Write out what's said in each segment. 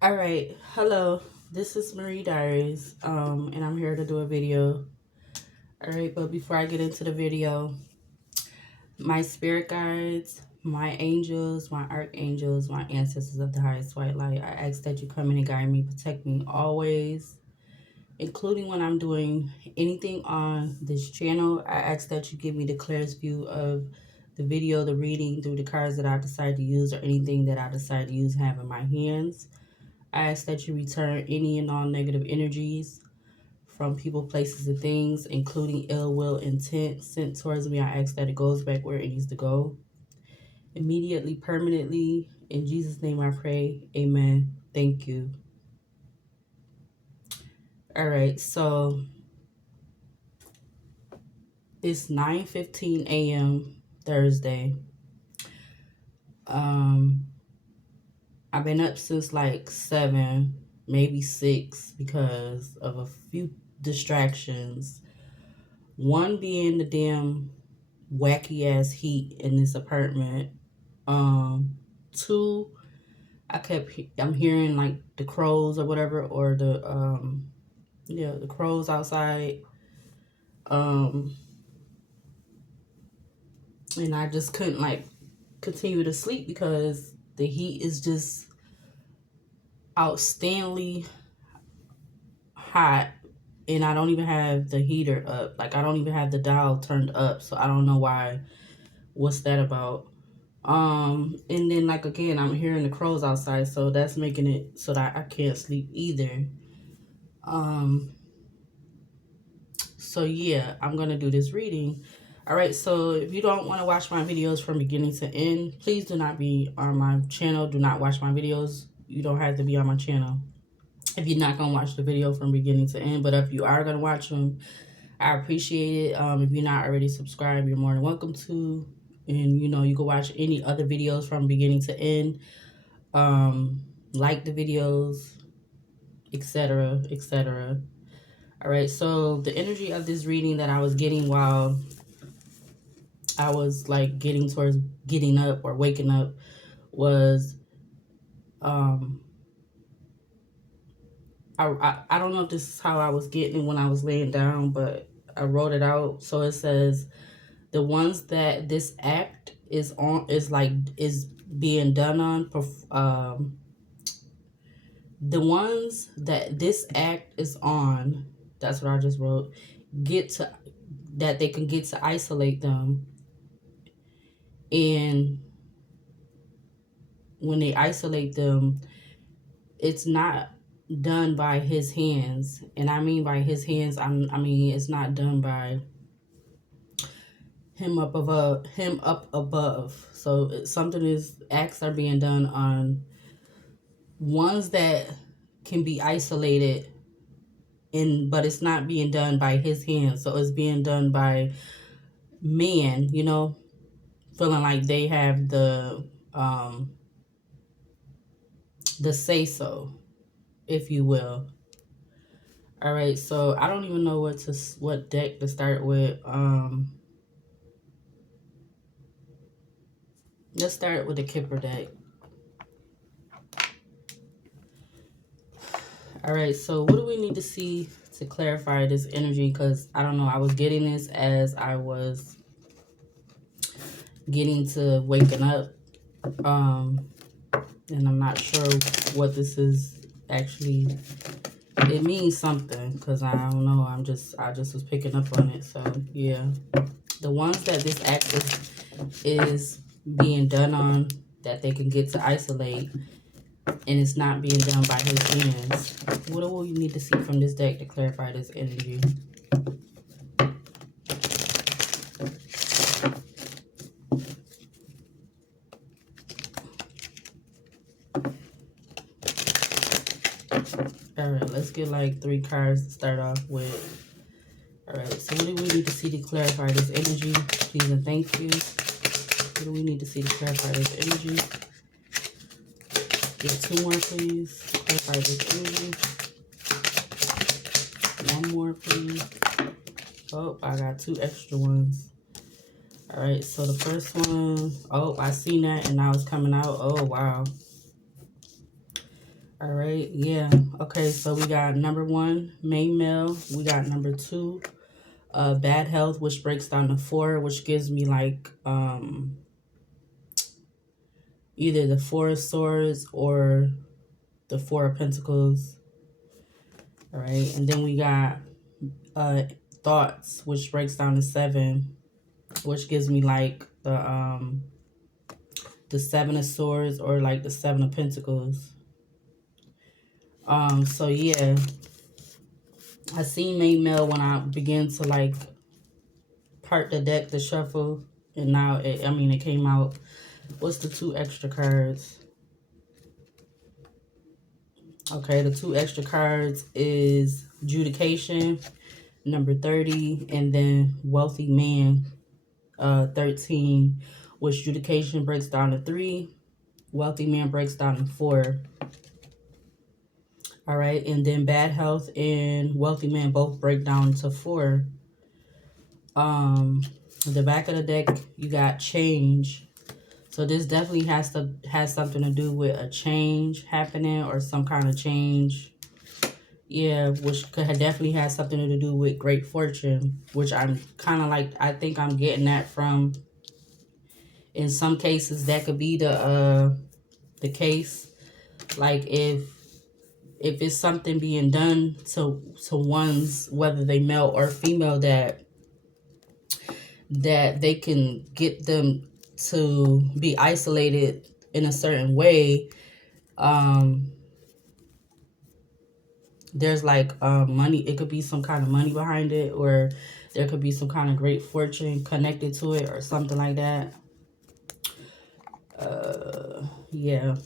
All right, hello. This is Marie Diaries, and I'm here to do a video. All right, but before I get into the video, my spirit guides, my angels, my archangels, my ancestors of the highest white light, I ask that you come in and guide me, protect me always, including when I'm doing anything on this channel. I ask that you give me the clearest view of the video, the reading through the cards that I decide to use, or anything that I decide to use and have in my hands. I ask that you return any and all negative energies from people, places, and things, including ill will intent sent towards me. I ask that it goes back where it needs to go. Immediately, permanently. In Jesus' name I pray. Amen. Thank you. All right, so it's 9:15 a.m. Thursday. Um, I've been up since like 7, maybe 6, because of a few distractions. One being the damn wacky ass heat in this apartment. Two, I'm hearing like the crows or whatever, or the crows outside. Um, and I just couldn't like continue to sleep because the heat is just outstandingly hot, and I don't even have the heater up. Like I don't even have the dial turned up, so I don't know why. What's that about? And then like again, I'm hearing the crows outside, so that's making it so that I can't sleep either. Um, so yeah, I'm gonna do this reading. All right, so if you don't want to watch my videos from beginning to end, please do not be on my channel. Do not watch my videos. You don't have to be on my channel if you're not gonna watch the video from beginning to end. But if you are gonna watch them, I appreciate it. If you're not already subscribed, you're more than welcome to. And you can watch any other videos from beginning to end. Like the videos, etc., etc. All right, so the energy of this reading that I was getting while I was like getting towards getting up or waking up was um I don't know if this is how I was getting when I was laying down, but I wrote it out. So it says the ones that this act is being done on, the ones that this act is on, that's what I just wrote, get to that they can get to isolate them. And when they isolate them, it's not done by his hands. And I mean by his hands, I mean it's not done by him up above. So something is acts are being done on ones that can be isolated, but it's not being done by his hands. So it's being done by men, feeling like they have the say so, if you will. All right, so I don't even know what deck to start with. Let's start with the Kipper deck. All right, so what do we need to see to clarify this energy? Because I don't know, I was getting this as I was getting to waking up. And I'm not sure what this is actually. It means something because I don't know. I just was picking up on it. So yeah, the ones that this act is being done on, that they can get to isolate, and it's not being done by his hands. What do we need to see from this deck to clarify this energy? All right, let's get like 3 cards to start off with. All right, so what do we need to see to clarify this energy? Please and thank you. What do we need to see to clarify this energy? Get 2 more, please. Clarify this energy. 1 more, please. Oh, I got 2 extra ones. All right, so the first one, oh, I seen that and now it's coming out. Oh, wow. All right, yeah. Okay, so we got number 1, main male. We got number 2, bad health, which breaks down to 4, which gives me like either the 4 of swords or the 4 of pentacles. All right, and then we got thoughts, which breaks down to 7, which gives me like the 7 of swords or like the 7 of pentacles. So yeah, I seen main male when I began to like part the deck, the shuffle, and now it came out. What's the 2 extra cards? Okay, the 2 extra cards is Judication, number 30, and then Wealthy Man, 13, which Judication breaks down to 3, Wealthy Man breaks down to 4. All right, and then Bad Health and Wealthy Man both break down to 4. The back of the deck, you got Change. So this definitely has something to do with a change happening or some kind of change. Yeah, which could definitely have something to do with great fortune, which I'm kind of like, I think I'm getting that from, in some cases, that could be the case. Like if it's something being done to one's, whether they male or female, that they can get them to be isolated in a certain way. There's like money, it could be some kind of money behind it, or there could be some kind of great fortune connected to it or something like that. Yeah.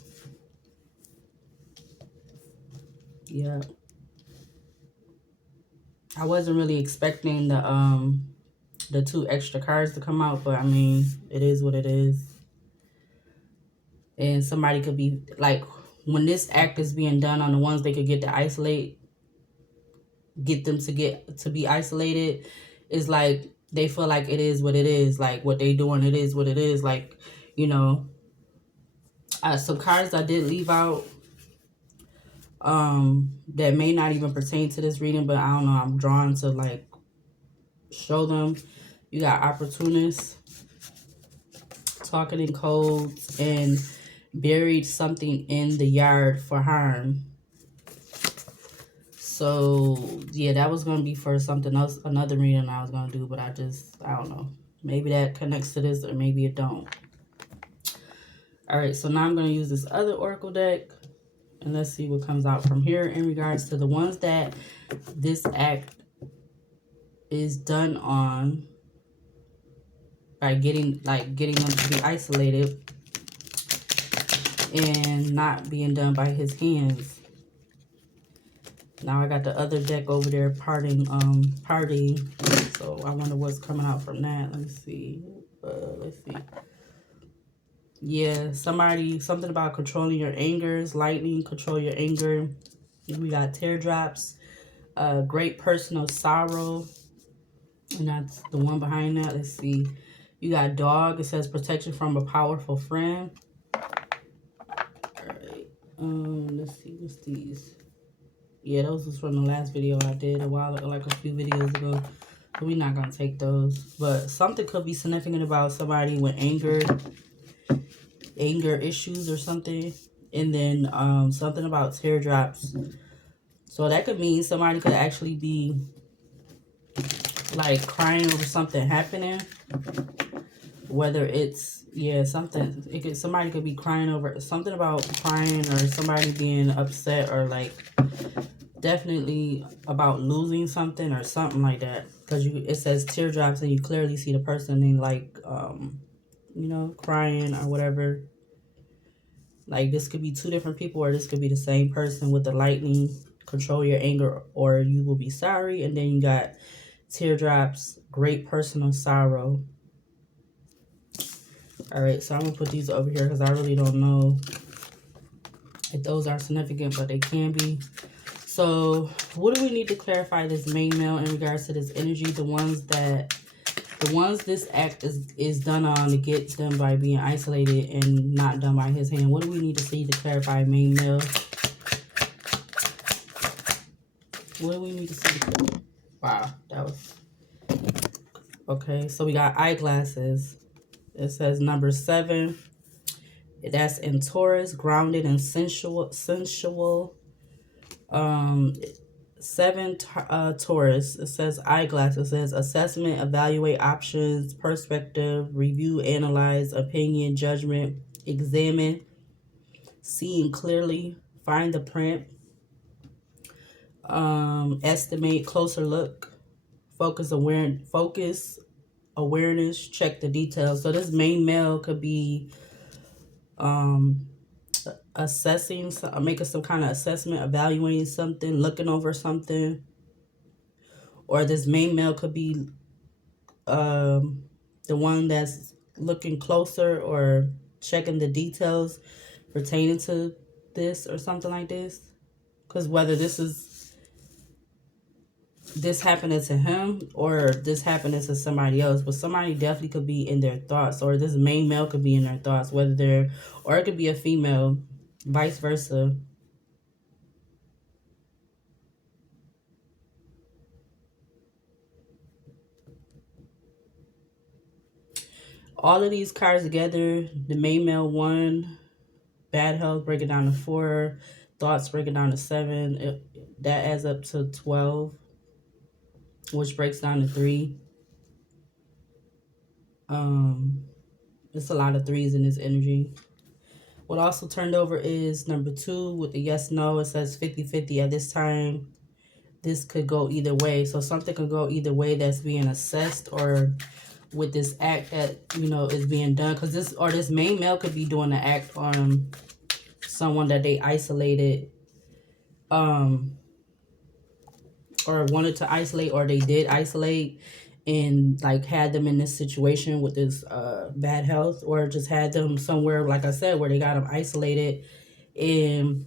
I wasn't really expecting the 2 extra cards to come out, but I mean, it is what it is. And somebody could be like, when this act is being done on the ones they could get to isolate, get them to be isolated, is like they feel like it is what it is, like what they doing, it is what it is. Like, you know, some cards I did leave out that may not even pertain to this reading, but I don't know, I'm drawn to like show them. You got Opportunist, Talking in codes, and Buried something in the yard for harm. So yeah, that was gonna be for something else, another reading I was gonna do, but I don't know. Maybe that connects to this, or maybe it don't. All right, so now I'm gonna use this other oracle deck, and let's see what comes out from here in regards to the ones that this act is done on, by getting them to be isolated and not being done by his hands. Now I got the other deck over there party. So I wonder what's coming out from that. Let me see. Let's see. Yeah, something about controlling your angers, lightning, control your anger. We got teardrops, great personal sorrow, and that's the one behind that. Let's see. You got dog. It says protection from a powerful friend. All right. Let's see. What's these? Yeah, those was from the last video I did a while ago, like a few videos ago. So we're not gonna take those. But something could be significant about somebody with anger issues or something. And then something about teardrops. So that could mean somebody could actually be like crying over something happening. Whether it's, yeah, something, somebody could be crying over something about crying, or somebody being upset, or like definitely about losing something or something like that. Because it says teardrops, and you clearly see the person in like you know, crying or whatever. Like this could be 2 different people, or this could be the same person with the lightning, control your anger, or you will be sorry. And then you got teardrops, great personal sorrow. All right, so I'm gonna put these over here because I really don't know if those are significant, but they can be. So what do we need to clarify this main male in regards to this energy? The ones this act is done on to get them by being isolated and not done by his hand. What do we need to see to clarify main male What do we need to see? Wow, that was okay. So we got eyeglasses. It says number 7. That's in Taurus, grounded and sensual. Um, 7 Taurus. It says eyeglasses. It says assessment, evaluate options, perspective, review, analyze, opinion, judgment, examine, seeing clearly, find the print, estimate, closer look, focus awareness, check the details. So this main male could be assessing, making some kind of assessment, evaluating something, looking over something, or this main male could be the one that's looking closer or checking the details pertaining to this or something like this. Because whether this happening to him or this happening to somebody else, but somebody definitely could be in their thoughts, or this main male could be in their thoughts, or it could be a female, vice versa. All of these cards together, the main male 1, bad health break it down to 4, thoughts break it down to 7, that adds up to 12, which breaks down to 3. It's a lot of 3s in this energy. What also turned over is number 2 with the yes, no. It says 50-50 at this time. This could go either way. So something could go either way that's being assessed, or with this act that, is being done. Because this main male could be doing the act on someone that they isolated, or wanted to isolate, or they did isolate, and like had them in this situation with this bad health, or just had them somewhere, like I said, where they got them isolated and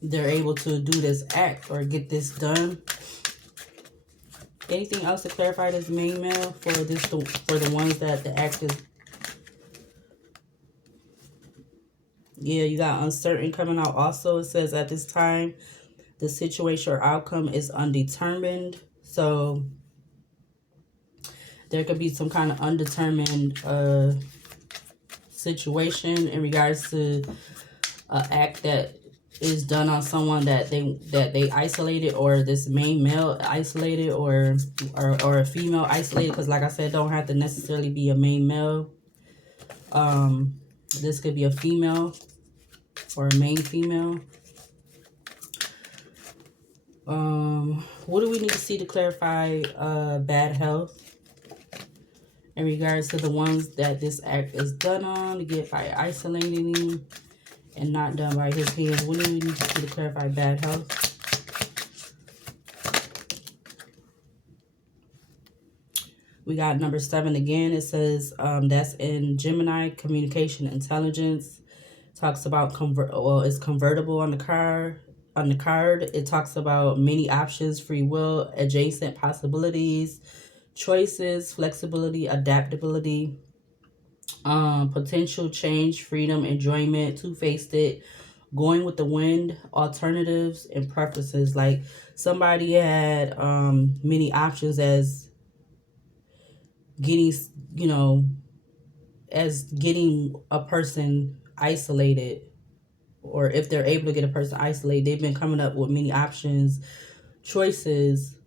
they're able to do this act or get this done. Anything else to clarify this main male for the ones that the act is? Yeah, you got uncertain coming out also. It says at this time the situation or outcome is undetermined. So there could be some kind of undetermined situation in regards to an act that is done on someone that they isolated, or this main male isolated, or a female isolated. Because like I said, don't have to necessarily be a main male. This could be a female or a main female. What do we need to see to clarify bad health in regards to the ones that this act is done on, to get by isolating and not done by his hands? What do we need to see to clarify bad health? We got number 7 again. It says that's in Gemini, communication intelligence. Talks about it's convertible on the card. On the card, it talks about many options, free will, adjacent possibilities, choices, flexibility, adaptability, potential change, freedom, enjoyment, two-faced it, going with the wind, alternatives, and preferences. Like somebody had many options as getting, getting a person isolated, or if they're able to get a person isolated, they've been coming up with many options, choices.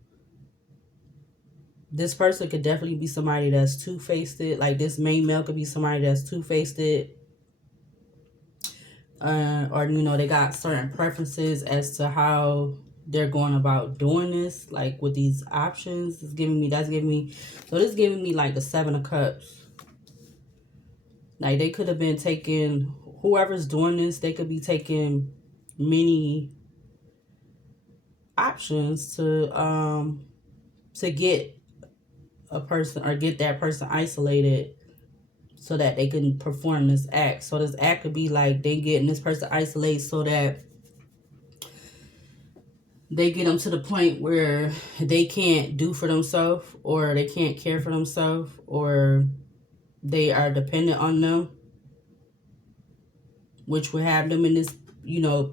This person could definitely be somebody that's two-faced. Like this main male could be somebody that's two-faced. Or, they got certain preferences as to how they're going about doing this. Like with these options, so this is giving me like the 7 of Cups. Like they could have been taking, whoever's doing this, they could be taking many options to get a person or get that person isolated so that they can perform this act. So this act could be like they getting this person isolated so that they get them to the point where they can't do for themselves, or they can't care for themselves, or they are dependent on them, which would have them in this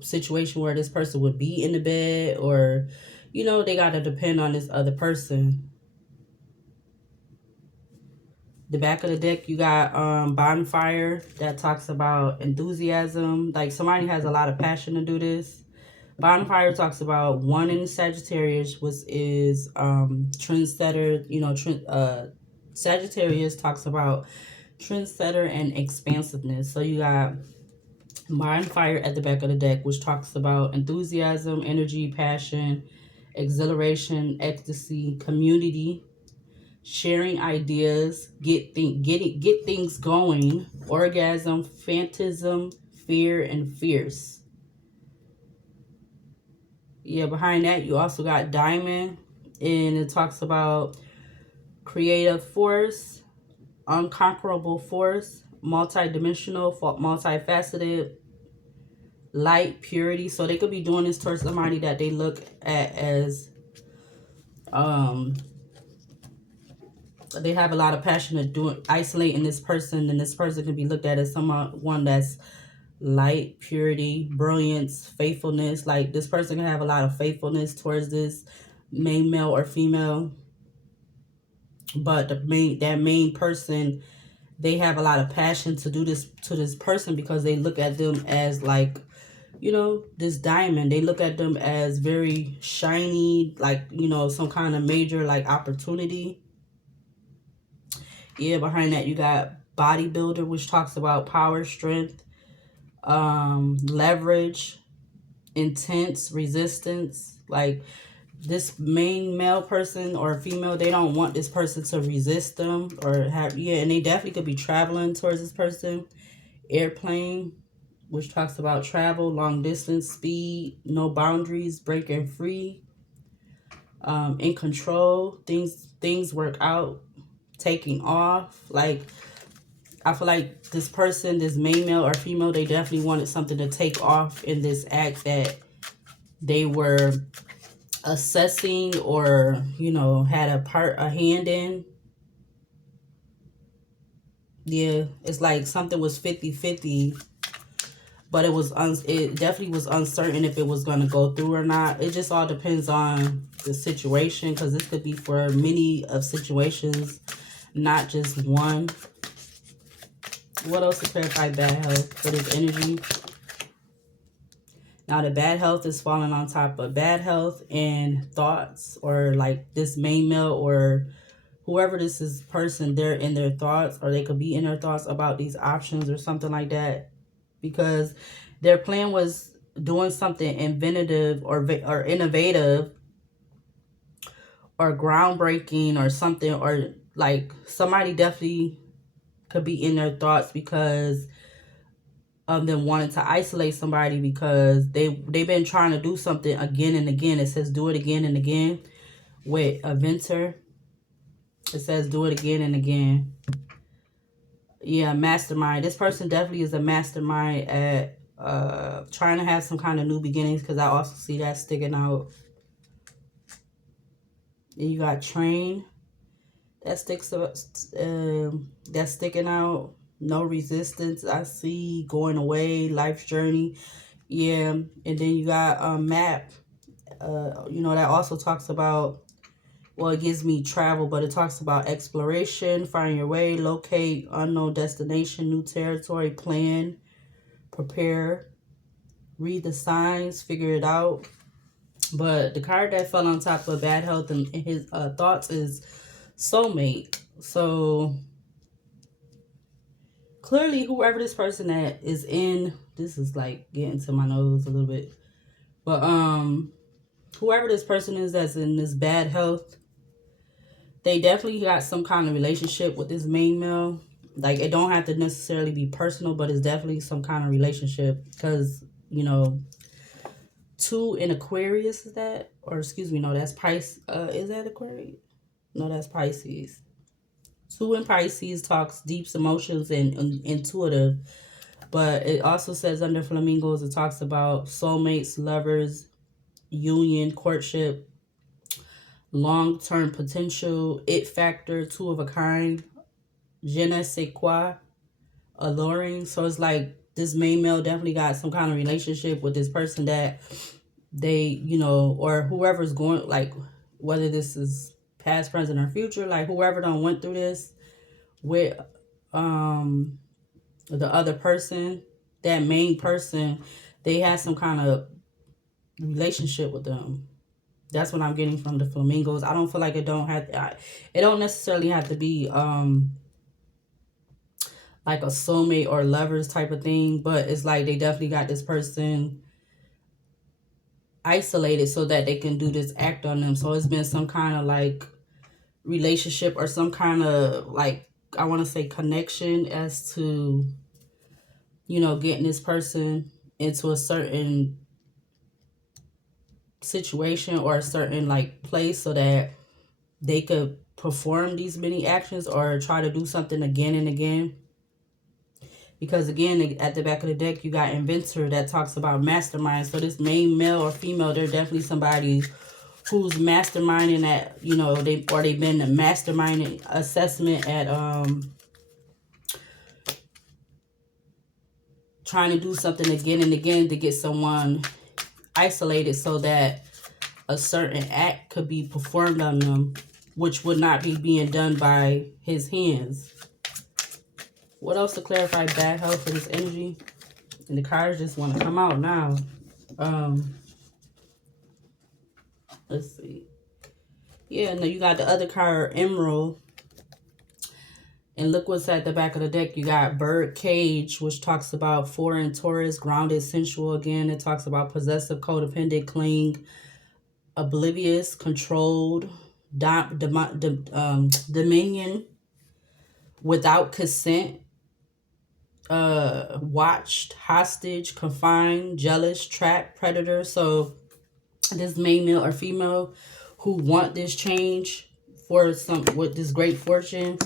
situation where this person would be in the bed, or they got to depend on this other person. The back of the deck, you got bonfire. That talks about enthusiasm, like somebody has a lot of passion to do this. Bonfire talks about one in Sagittarius, which is trendsetter. Sagittarius talks about trendsetter and expansiveness. So you got bonfire at the back of the deck, which talks about enthusiasm, energy, passion, exhilaration, ecstasy, community, sharing ideas, get things going, orgasm, phantasm, fear, and fierce. Yeah, behind that you also got diamond, and it talks about creative force, unconquerable force, multi-dimensional, multifaceted, light, purity. So they could be doing this towards somebody that they look at as they have a lot of passion of doing isolating this person, and this person can be looked at as someone that's light, purity, brilliance, faithfulness. Like this person can have a lot of faithfulness towards this main male or female, but that main person, they have a lot of passion to do this to this person because they look at them as like, this diamond. They look at them as very shiny, like, some kind of major like opportunity. Yeah, behind that you got bodybuilder, which talks about power, strength, leverage, intense resistance. Like this main male person or female, they don't want this person to resist them or have, and they definitely could be traveling towards this person. Airplane, which talks about travel, long distance, speed, no boundaries, breaking free, in control, things work out, taking off. Like I feel like this person, this main male or female, they definitely wanted something to take off in this act that they were assessing or, had a hand in. Yeah, it's like something was 50-50, but it definitely was uncertain if it was going to go through or not. It just all depends on the situation, because this could be for many of situations, not just one. What else to clarify bad health for this energy? Now the bad health is falling on top of bad health and thoughts, or like this main male or whoever this is person, they're in their thoughts, or they could be in their thoughts about these options or something like that, because their plan was doing something inventive or innovative or groundbreaking or something, or like somebody definitely could be in their thoughts because of them wanting to isolate somebody, because they've been trying to do something again and again. It says do it again and again with a venter. It says do it again and again. Yeah, mastermind. This person definitely is a mastermind at trying to have some kind of new beginnings, because I also see that sticking out. And you got train. That that's sticking out. No resistance. I see going away, life's journey. Yeah, and then you got map. That also talks about, well, it gives me travel, but it talks about exploration, find your way, locate, unknown destination, new territory, plan, prepare, read the signs, figure it out. But the card that fell on top of bad health and his thoughts is soulmate. So clearly whoever this person that is in, this is like getting to my nose a little bit, but whoever this person is that's in this bad health, they definitely got some kind of relationship with this main male. Like it don't have to necessarily be personal, but it's definitely some kind of relationship, because 2 in Aquarius is that, or excuse me, no, that's Pisces. Is that Aquarius? No, that's Pisces. 2 in Pisces talks deep emotions and intuitive, but it also says under flamingos, it talks about soulmates, lovers, union, courtship, long-term potential, it factor, 2 of a kind, je ne sais quoi, alluring. So it's like this main male definitely got some kind of relationship with this person that they, you know, or whoever's going, like, whether this is past, present, or future, like whoever done went through this with the other person, that main person, they had some kind of relationship with them. That's what I'm getting from the flamingos. I don't feel like it don't necessarily have to be like a soulmate or lovers type of thing, but it's like they definitely got this person isolated so that they can do this act on them. So it's been some kind of like relationship or some kind of like, I want to say connection as to, you know, getting this person into a certain situation or a certain like place so that they could perform these many actions or try to do something again and again. Because again, at the back of the deck, you got Inventor that talks about mastermind. So this main male or female, they're definitely somebody who's masterminding at, you know, they've been a masterminding assessment at trying to do something again and again to get someone isolated so that a certain act could be performed on them, which would not be being done by his hands. What else to clarify bad health for this energy? And the cards just want to come out now. Let's see. Yeah, no, you got the other card, Emerald. And look what's at the back of the deck. You got Bird Cage, which talks about foreign Taurus, grounded, sensual again. It talks about possessive, codependent, cling, oblivious, controlled, dominion, without consent, watched, hostage, confined, jealous, trapped, predator. So this main male or female who want this change for some with this great fortune,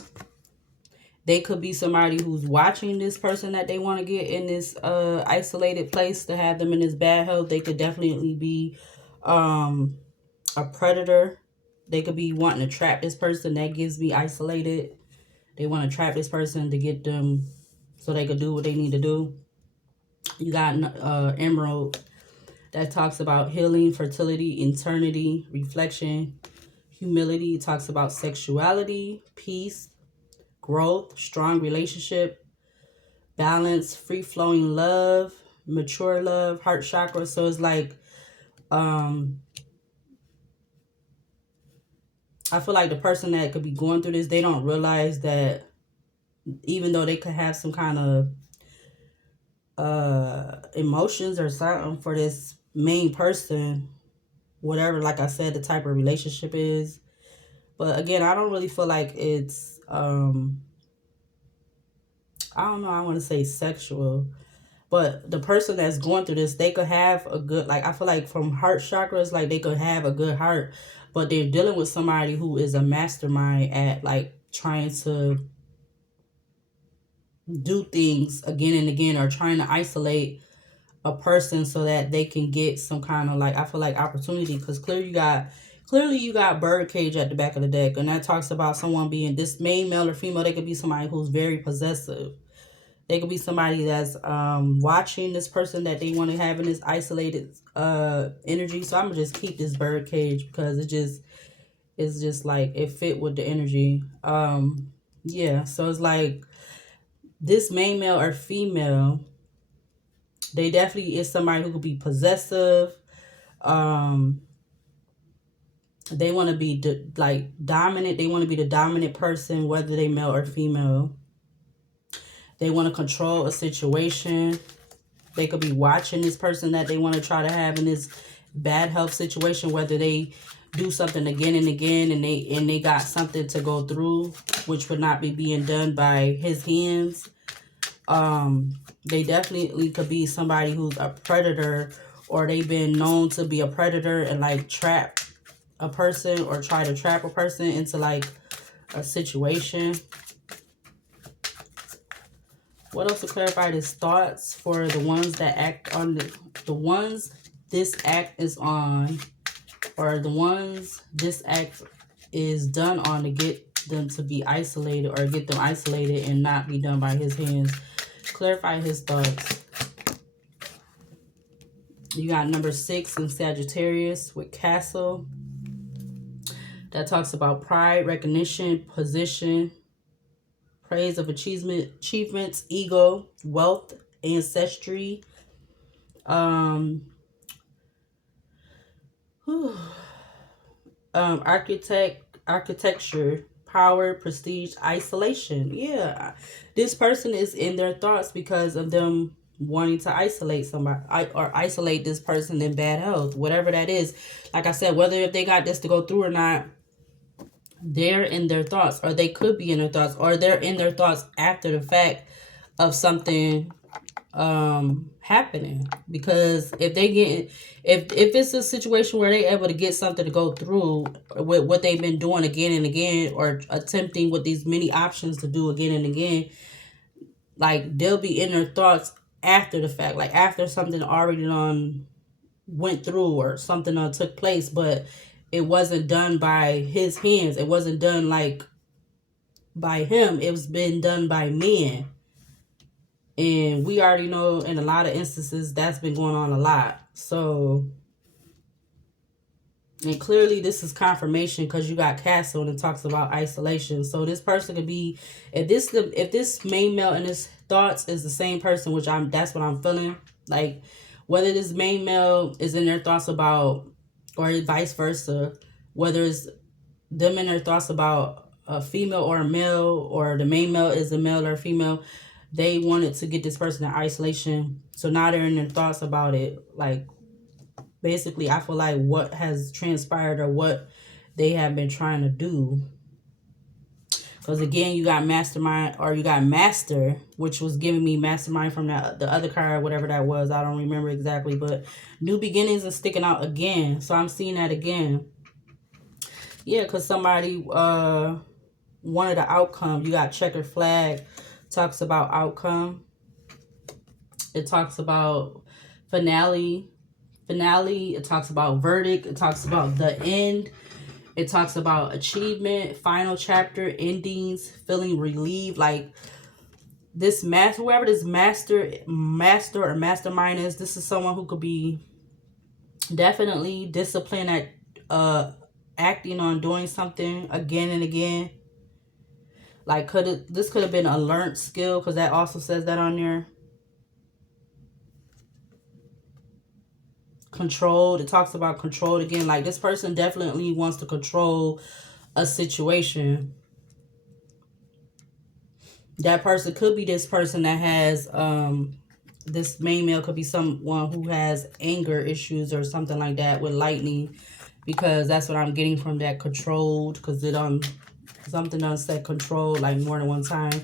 they could be somebody who's watching this person that they want to get in this isolated place to have them in this bad health. They could definitely be a predator. They could be wanting to trap this person that gives me isolated. They want to trap this person to get them so they could do what they need to do. You got Emerald that talks about healing, fertility, eternity, reflection, humility. It talks about sexuality, peace, growth, strong relationship, balance, free-flowing love, mature love, heart chakra. So it's like, I feel like the person that could be going through this, they don't realize that even though they could have some kind of emotions or something for this main person, whatever, like I said, the type of relationship is. But again, I don't really feel like it's, I don't know, I want to say sexual. But the person that's going through this, they could have a good, like, I feel like from heart chakras, like, they could have a good heart. But they're dealing with somebody who is a mastermind at, like, trying to do things again and again, or trying to isolate a person so that they can get some kind of, like, I feel like opportunity. Because clearly you got Bird Cage at the back of the deck. And that talks about someone being this main male or female. They could be somebody who's very possessive. They could be somebody that's watching this person that they want to have in this isolated energy. So I'm going to just keep this Bird Cage because it's just like it fit with the energy. Yeah, so it's like this main male or female, they definitely is somebody who could be possessive. They want to be dominant. They want to be the dominant person, whether they male or female. They want to control a situation. They could be watching this person that they want to try to have in this bad health situation, whether they do something again and again and they got something to go through, which would not be being done by his hands. They definitely could be somebody who's a predator, or they've been known to be a predator and like trap a person or try to trap a person into like a situation. What else to clarify his thoughts for the ones that act on the ones this act is on, or the ones this act is done on to get them to be isolated or get them isolated and not be done by his hands. Clarify his thoughts. You got number 6 in Sagittarius with Castle. That talks about pride, recognition, position, praise of achievements, ego, wealth, ancestry. Whew. Architecture, power, prestige, isolation. Yeah, this person is in their thoughts because of them wanting to isolate somebody or isolate this person in bad health, whatever that is. Like I said, whether if they got this to go through or not, they're in their thoughts, or they could be in their thoughts, or they're in their thoughts after the fact of something happening. Because if they get, if it's a situation where they able to get something to go through with what they've been doing again and again, or attempting with these many options to do again and again, like they'll be in their thoughts after the fact, like after something already went through or something took place, but it wasn't done by his hands. It wasn't done like by him. It was been done by men. And we already know in a lot of instances that's been going on a lot. So, and clearly this is confirmation because you got Castle and it talks about isolation. So this person could be, if this main male in his thoughts is the same person, which that's what I'm feeling. Like whether this main male is in their thoughts about, or vice versa, whether it's them in their thoughts about a female or a male, or the main male is a male or a female, they wanted to get this person in isolation. So now they're in their thoughts about it. Like, basically, I feel like what has transpired or what they have been trying to do. Because again, you got mastermind, or you got master, which was giving me mastermind from the other card, whatever that was. I don't remember exactly. But new beginnings is sticking out again. So I'm seeing that again. Yeah, because somebody wanted the outcome. You got checkered flag. Talks about outcome. It talks about finale. It talks about verdict. It talks about the end. It talks about achievement, final chapter, endings, feeling relieved. Like this whoever this master or mastermind is, this is someone who could be definitely disciplined at acting on doing something again and again. Like this could have been a learned skill, because that also says that on there. Controlled. It talks about controlled again. Like this person definitely wants to control a situation. That person could be this person that has this main male could be someone who has anger issues or something like that with lightning, because that's what I'm getting from that controlled, because it something done said control like more than one time.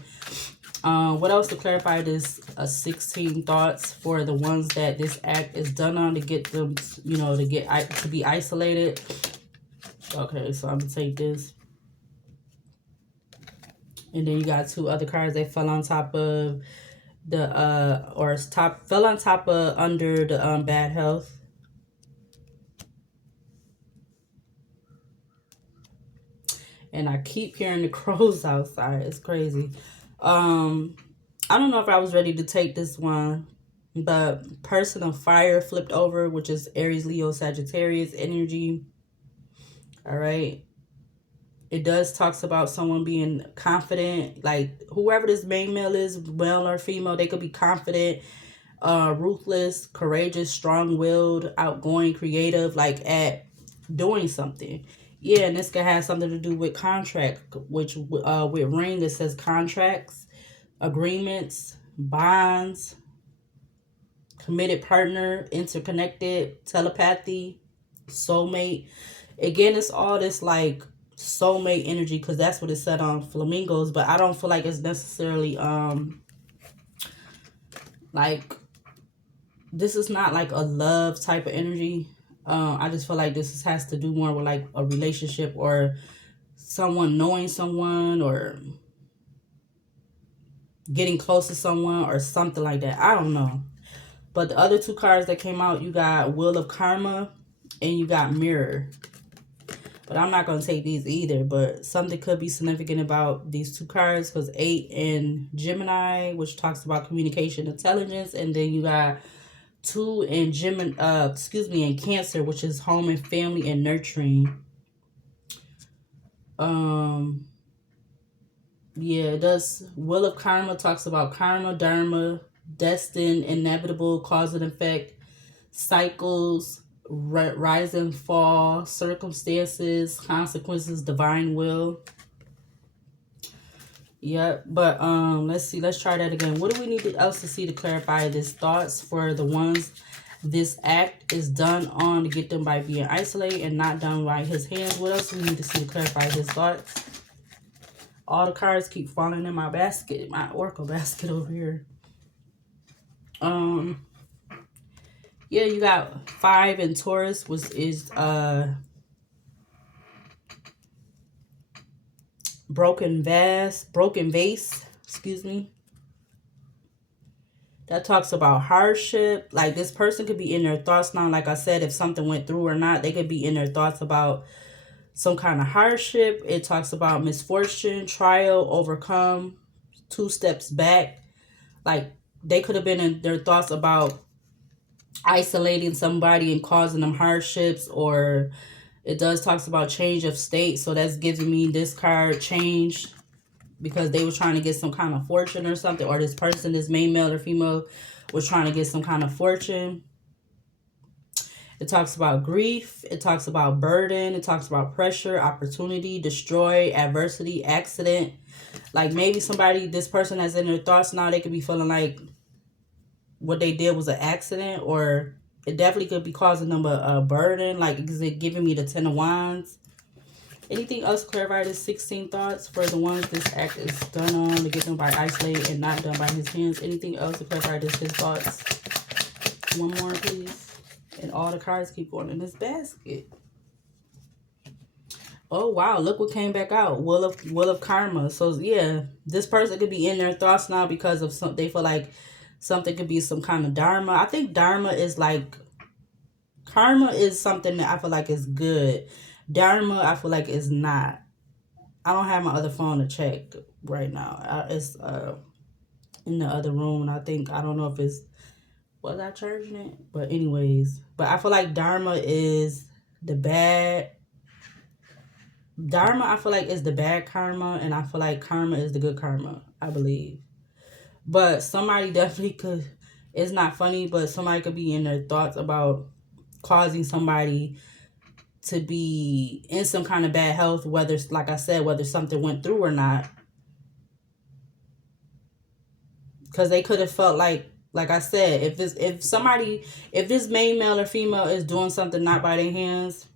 What else to clarify this 16 thoughts for the ones that this act is done on, to get them, to be isolated. Okay, so I'm gonna take this. And then you got 2 other cards that fell on top of the fell on top of under the bad health. And I keep hearing the crows outside. It's crazy. I don't know if I was ready to take this one, but person of fire flipped over, which is Aries, Leo, Sagittarius energy. All right. It does talks about someone being confident, like whoever this main male is, male or female, they could be confident, ruthless, courageous, strong-willed, outgoing, creative, like at doing something. Yeah, and this could have something to do with contract, which with ring, it says contracts, agreements, bonds, committed partner, interconnected, telepathy, soulmate. Again, it's all this like soulmate energy, because that's what it said on flamingos, but I don't feel like it's necessarily like this is not like a love type of energy. I just feel like this has to do more with like a relationship, or someone knowing someone, or getting close to someone, or something like that. I don't know. But the other 2 cards that came out, you got Wheel of Karma and you got Mirror. But I'm not going to take these either. But something could be significant about these 2 cards, because 8 in Gemini, which talks about communication intelligence. And then you got 2 in in Cancer, which is home and family and nurturing. Yeah, it does. Wheel of Karma talks about karma, dharma, destined, inevitable, cause and effect, cycles, rise and fall, circumstances, consequences, divine will. Yep, but let's see. Let's try that again. What do we need else to see to clarify this thoughts for the ones this act is done on to get them by being isolated and not done by his hands? What else do we need to see to clarify his thoughts? All the cards keep falling in my basket, my oracle basket over here. Yeah, you got 5 in Taurus, which is broken vase, excuse me. That talks about hardship. Like, this person could be in their thoughts now. Like I said, if something went through or not, they could be in their thoughts about some kind of hardship. It talks about misfortune, trial, overcome, 2 steps back. Like, they could have been in their thoughts about isolating somebody and causing them hardships, or it does talks about change of state. So that's giving me this card, change, because they were trying to get some kind of fortune or something, or this person, this male or female, was trying to get some kind of fortune. It talks about grief. It talks about burden. It talks about pressure, opportunity, destroy, adversity, accident. Like, maybe somebody, this person that's in their thoughts now, they could be feeling like what they did was an accident, or it definitely could be causing them a burden. Like, is it giving me the 10 of Wands? Anything else clarify this 16 thoughts for the ones this act is done on to get them by isolated and not done by his hands? Anything else to clarify this his thoughts? One more, please. And all the cards keep going in this basket. Oh, wow. Look what came back out. Wheel of Karma. So, yeah, this person could be in their thoughts now because of something. They feel like something could be some kind of dharma. I think dharma is like, karma is something that I feel like is good. Dharma, I feel like is not. I don't have my other phone to check right now. It's in the other room. And I don't know if it's, was I charging it? But anyways, but I feel like dharma is the bad. Dharma, I feel like, is the bad karma, and I feel like karma is the good karma, I believe. But somebody definitely could, it's not funny, but somebody could be in their thoughts about causing somebody to be in some kind of bad health, whether, like I said, whether something went through or not. Because they could have felt like I said, if this male or female is doing something not by their hands,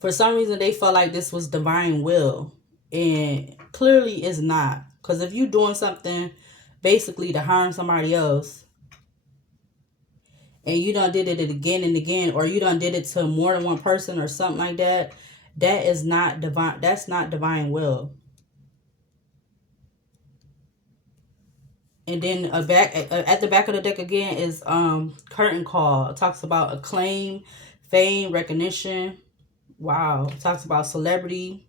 for some reason they felt like this was divine will, and clearly it's not. Because if you're doing something basically to harm somebody else, and you done did it again and again, or you done did it to more than one person or something like that, that is not divine. That's not divine will. And then at the back of the deck again is curtain call. It talks about acclaim, fame, recognition. Wow. It talks about celebrity,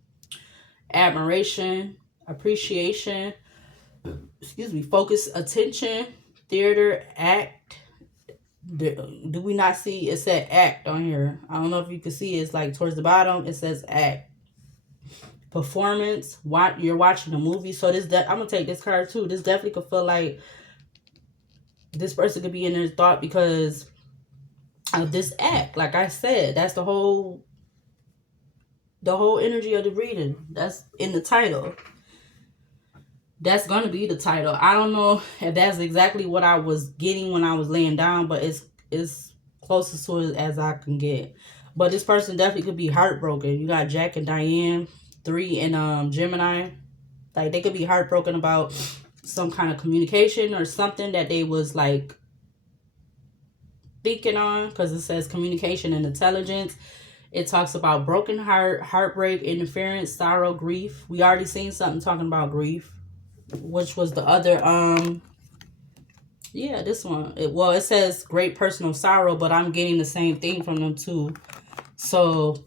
admiration, appreciation, focus, attention, theater, act. Do we not see it said act on here? I don't know if you can see it. It's like towards the bottom it says act. Performance, you're watching a movie. So I'm gonna take this card too. This definitely could feel like this person could be in their thought because of this act. Like I said, that's the whole energy of the reading. That's in the title. That's gonna be the title. I don't know if that's exactly what I was getting when I was laying down, but it's closest to it as I can get. But this person definitely could be heartbroken. You got Jack and Diane, 3 in Gemini. Like, they could be heartbroken about some kind of communication or something that they was like thinking on, because it says communication and intelligence. It talks about broken heart, heartbreak, interference, sorrow, grief. We already seen something talking about grief, which was the other yeah, this one. It says great personal sorrow, but I'm getting the same thing from them too. So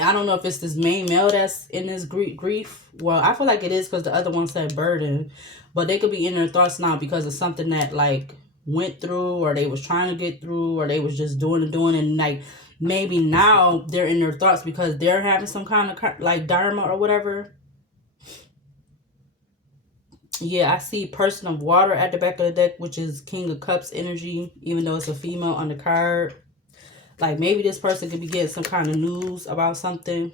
I don't know if it's this main male that's in this grief. Well, I feel like it is because the other one said burden. But they could be in their thoughts now because of something that, like, went through, or they was trying to get through, or they was just doing and like maybe now they're in their thoughts because they're having some kind of like dharma or whatever. Yeah, I see person of water at the back of the deck, which is King of Cups energy, even though it's a female on the card. Like maybe this person could be getting some kind of news about something.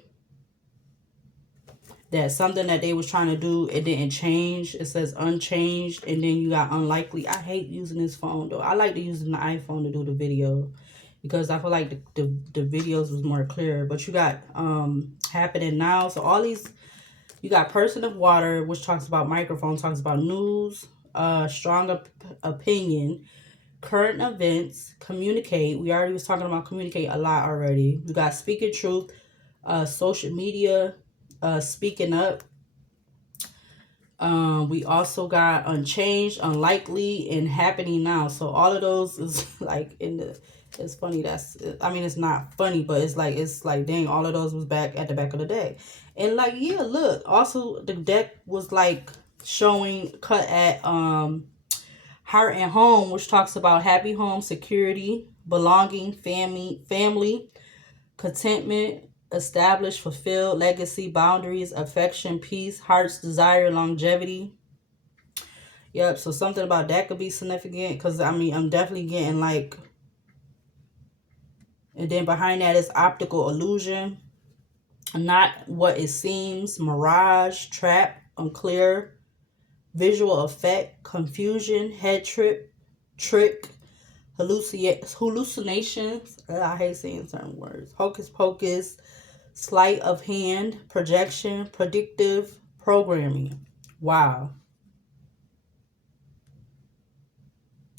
That something that they was trying to do, it didn't change. It says unchanged, and then you got unlikely. I hate using this phone though. I like to use the iPhone to do the video because I feel like the videos was more clear. But you got happening now. So all these, you got person of water, which talks about microphone, talks about news, strong opinion, current events, communicate. We already was talking about communicate a lot already. We got speaking truth, social media, speaking up. We also got unchanged, unlikely, and happening now. So all of those is like in the, it's funny. I mean, it's not funny, but it's like, dang, all of those was back at the back of the deck. And like, yeah, look, also the deck was like showing cut at heart and home, which talks about happy home, security, belonging, family, contentment, established, fulfilled, legacy, boundaries, affection, peace, heart's desire, longevity. Yep, so something about that could be significant because, I mean, I'm definitely getting like, and then behind that is optical illusion, not what it seems, mirage, trap, unclear, visual effect, confusion, head trip, trick, hallucinations. I hate saying certain words. Hocus pocus, sleight of hand, projection, predictive programming. Wow.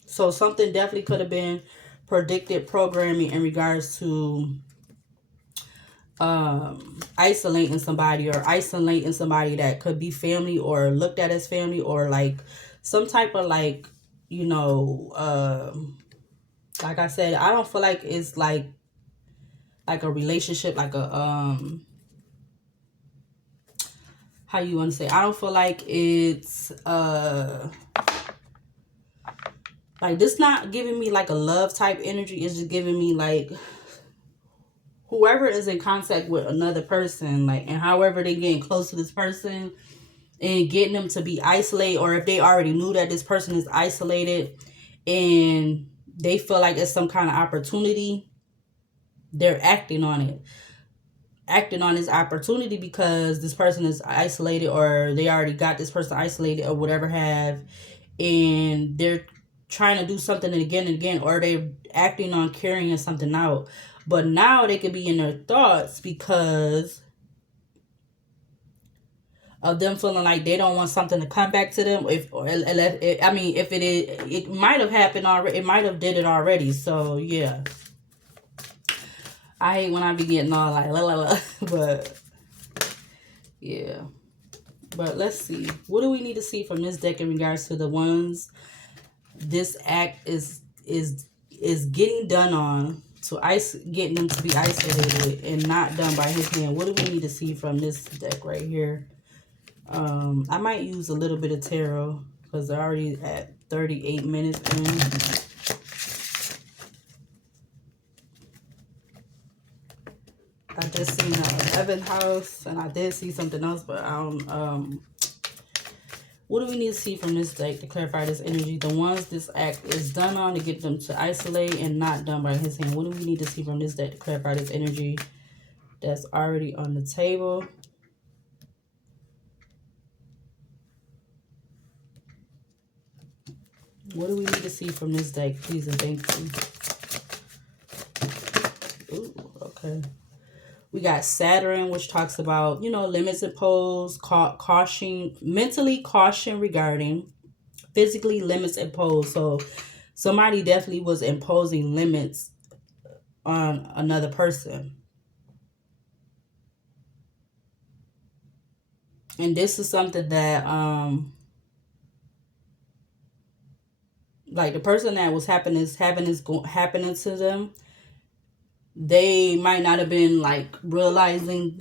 So something definitely could have been predicted programming in regards to isolating somebody, or isolating somebody that could be family or looked at as family, or like some type of like, you know, like I said, I don't feel like it's like a relationship, like a how you want to say, I don't feel like it's like this not giving me like a love type energy. It's just giving me like whoever is in contact with another person, like, and however they getting close to this person and getting them to be isolated, or if they already knew that this person is isolated and they feel like it's some kind of opportunity, they're acting on it. Acting on this opportunity because this person is isolated, or they already got this person isolated or whatever have, and they're trying to do something again and again, or they're acting on carrying something out. But now they could be in their thoughts because of them feeling like they don't want something to come back to them. I mean, if it is, it might have happened already. It might have did it already. So yeah, I hate when I be getting all like la la la, but yeah. But let's see, what do we need to see from this deck in regards to the ones this act is getting done on, to getting them to be isolated and not done by his hand. What do we need to see from this deck right here? I might use a little bit of tarot because they're already at 38 minutes in. I just seen the 11th house, and I did see something else, but I don't, what do we need to see from this deck to clarify this energy? The ones this act is done on, to get them to isolate and not done by his hand. What do we need to see from this deck to clarify this energy that's already on the table? What do we need to see from this deck, please and thank you? Ooh, okay. We got Saturn, which talks about, you know, limits imposed, caution, mentally caution regarding, physically limits imposed. So somebody definitely was imposing limits on another person. And this is something that, like the person that was happening to them, they might not have been like realizing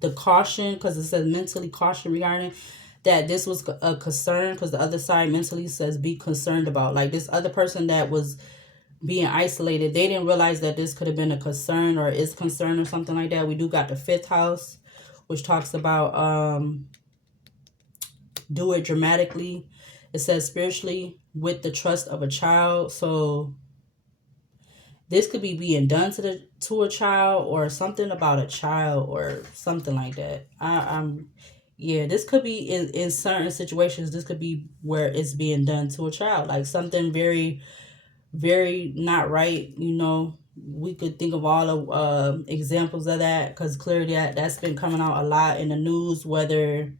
the caution, because it says mentally caution regarding. that this was a concern, because the other side mentally says be concerned about. Like this other person that was being isolated, they didn't realize that this could have been a concern or is concern or something like that. We do got the 5th house, which talks about do it dramatically. It says spiritually with the trust of a child. So this could be being done to a child, or something about a child or something like that. Yeah, this could be in certain situations. This could be where it's being done to a child, like something very, very not right. You know, we could think of all the examples of that, because clearly that's been coming out a lot in the news. Whether,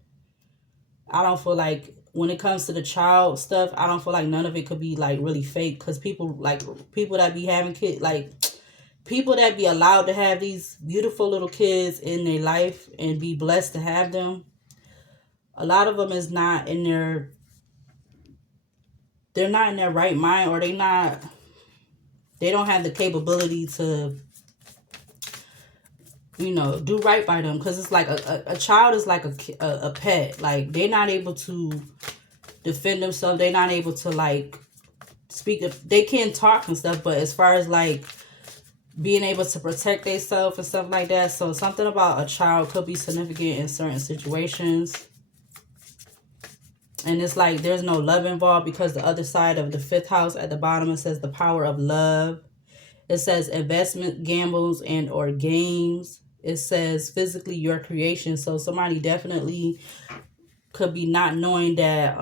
I don't feel like when it comes to the child stuff, I don't feel like none of it could be like really fake, because people that be having kids, like people that be allowed to have these beautiful little kids in their life and be blessed to have them, a lot of them is not in their, they're not in their right mind, or they don't have the capability to, you know, do right by them. Because it's like a child is like a pet. Like they're not able to defend themselves. They're not able to like speak. They can talk and stuff, but as far as like being able to protect themselves and stuff like that. So something about a child could be significant in certain situations. And it's like there's no love involved, because the other side of the 5th house at the bottom, it says the power of love. It says investment, gambles, and or games. It says physically your creation. So somebody definitely could be not knowing that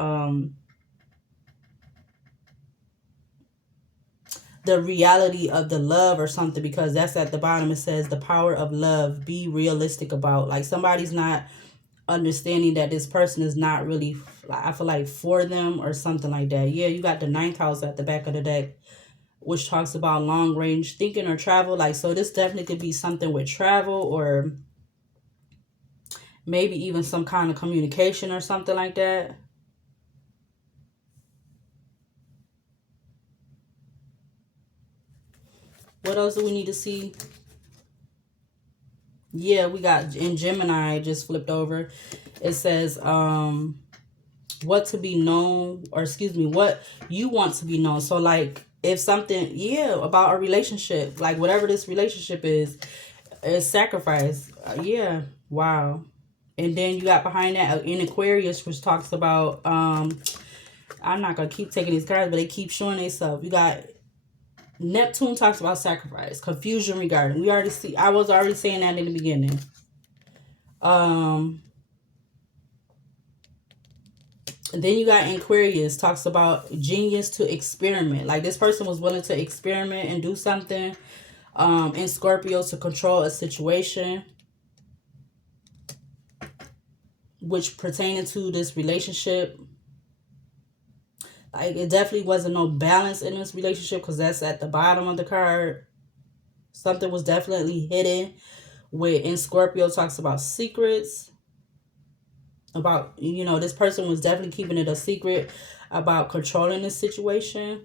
the reality of the love or something, because that's at the bottom. It says the power of love. Be realistic about, like somebody's not understanding that this person is not really, I feel like, for them or something like that. Yeah, you got the 9th house at the back of the deck, which talks about long range thinking or travel. Like, so this definitely could be something with travel, or maybe even some kind of communication or something like that. What else do we need to see? Yeah, we got in Gemini, just flipped over. It says what to be known, or excuse me, what you want to be known. So like if something, yeah, about a relationship, like whatever this relationship is sacrifice. Yeah, wow. And then you got behind that in Aquarius, which talks about I'm not gonna keep taking these cards, but they keep showing themselves. You got Neptune, talks about sacrifice, confusion regarding. We already see. I was already saying that in the beginning. And then you got Aquarius, talks about genius to experiment. Like this person was willing to experiment and do something. In Scorpio, to control a situation, which pertaining to this relationship. Like it definitely wasn't no balance in this relationship, because that's at the bottom of the card. Something was definitely hidden. In Scorpio, talks about secrets. About, you know, this person was definitely keeping it a secret about controlling this situation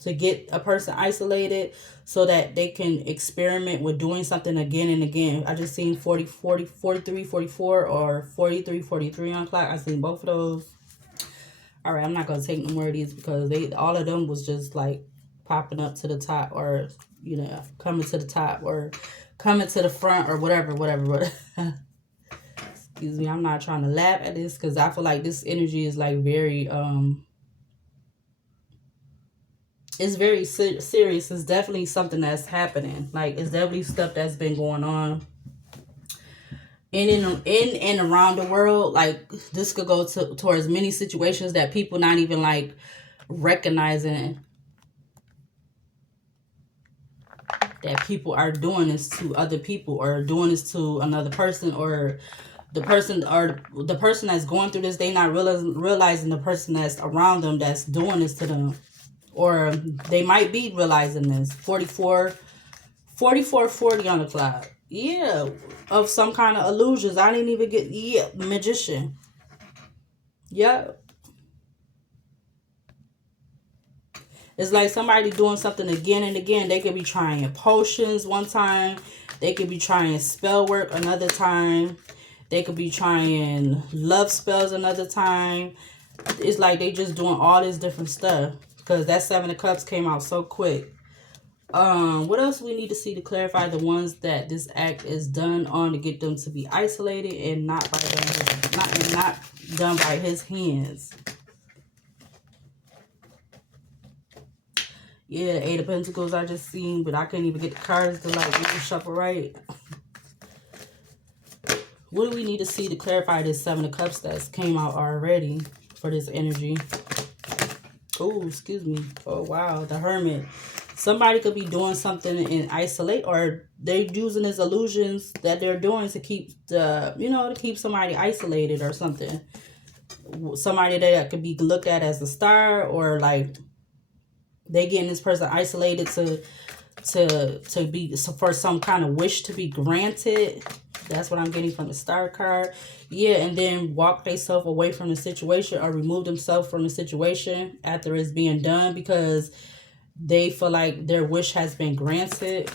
to get a person isolated so that they can experiment with doing something again and again. I just seen 40, 40, 43, 44, or 43, 43 on clock. I seen both of those. All right, I'm not going to take no more of these, because all of them was just like popping up to the top, or, you know, coming to the top, or coming to the front, or whatever. Excuse me, I'm not trying to laugh at this, because I feel like this energy is like very, it's very serious. It's definitely something that's happening. Like it's definitely stuff that's been going on in and around the world. Like this could go towards many situations that people not even like recognizing that people are doing this to other people, or doing this to another person, or the person that's going through this, they not realizing the person that's around them that's doing this to them. Or they might be realizing this. 44, 40 on the clock. Yeah, of some kind of illusions. I didn't even get, yeah, magician. Yep. It's like somebody doing something again and again. They could be trying potions one time. They could be trying spell work another time. They could be trying love spells another time. It's like they just doing all this different stuff. Because that 7 of Cups came out so quick. What else we need to see to clarify the ones that this act is done on to get them to be isolated and not by them, not done by his hands. Yeah, 8 of Pentacles I just seen, but I can't even get the cards to like really shuffle right. What do we need to see to clarify this 7 of Cups that came out already for this energy? Oh, excuse me. Oh, wow. The Hermit. Somebody could be doing something in isolate, or they're using these illusions that they're doing to keep the, you know, to keep somebody isolated or something. Somebody that could be looked at as a star, or like they getting this person isolated to be, for some kind of wish to be granted. That's what I'm getting from the Star card. Yeah, and then walk themselves away from the situation or remove themselves from the situation after it's being done because they feel like their wish has been granted.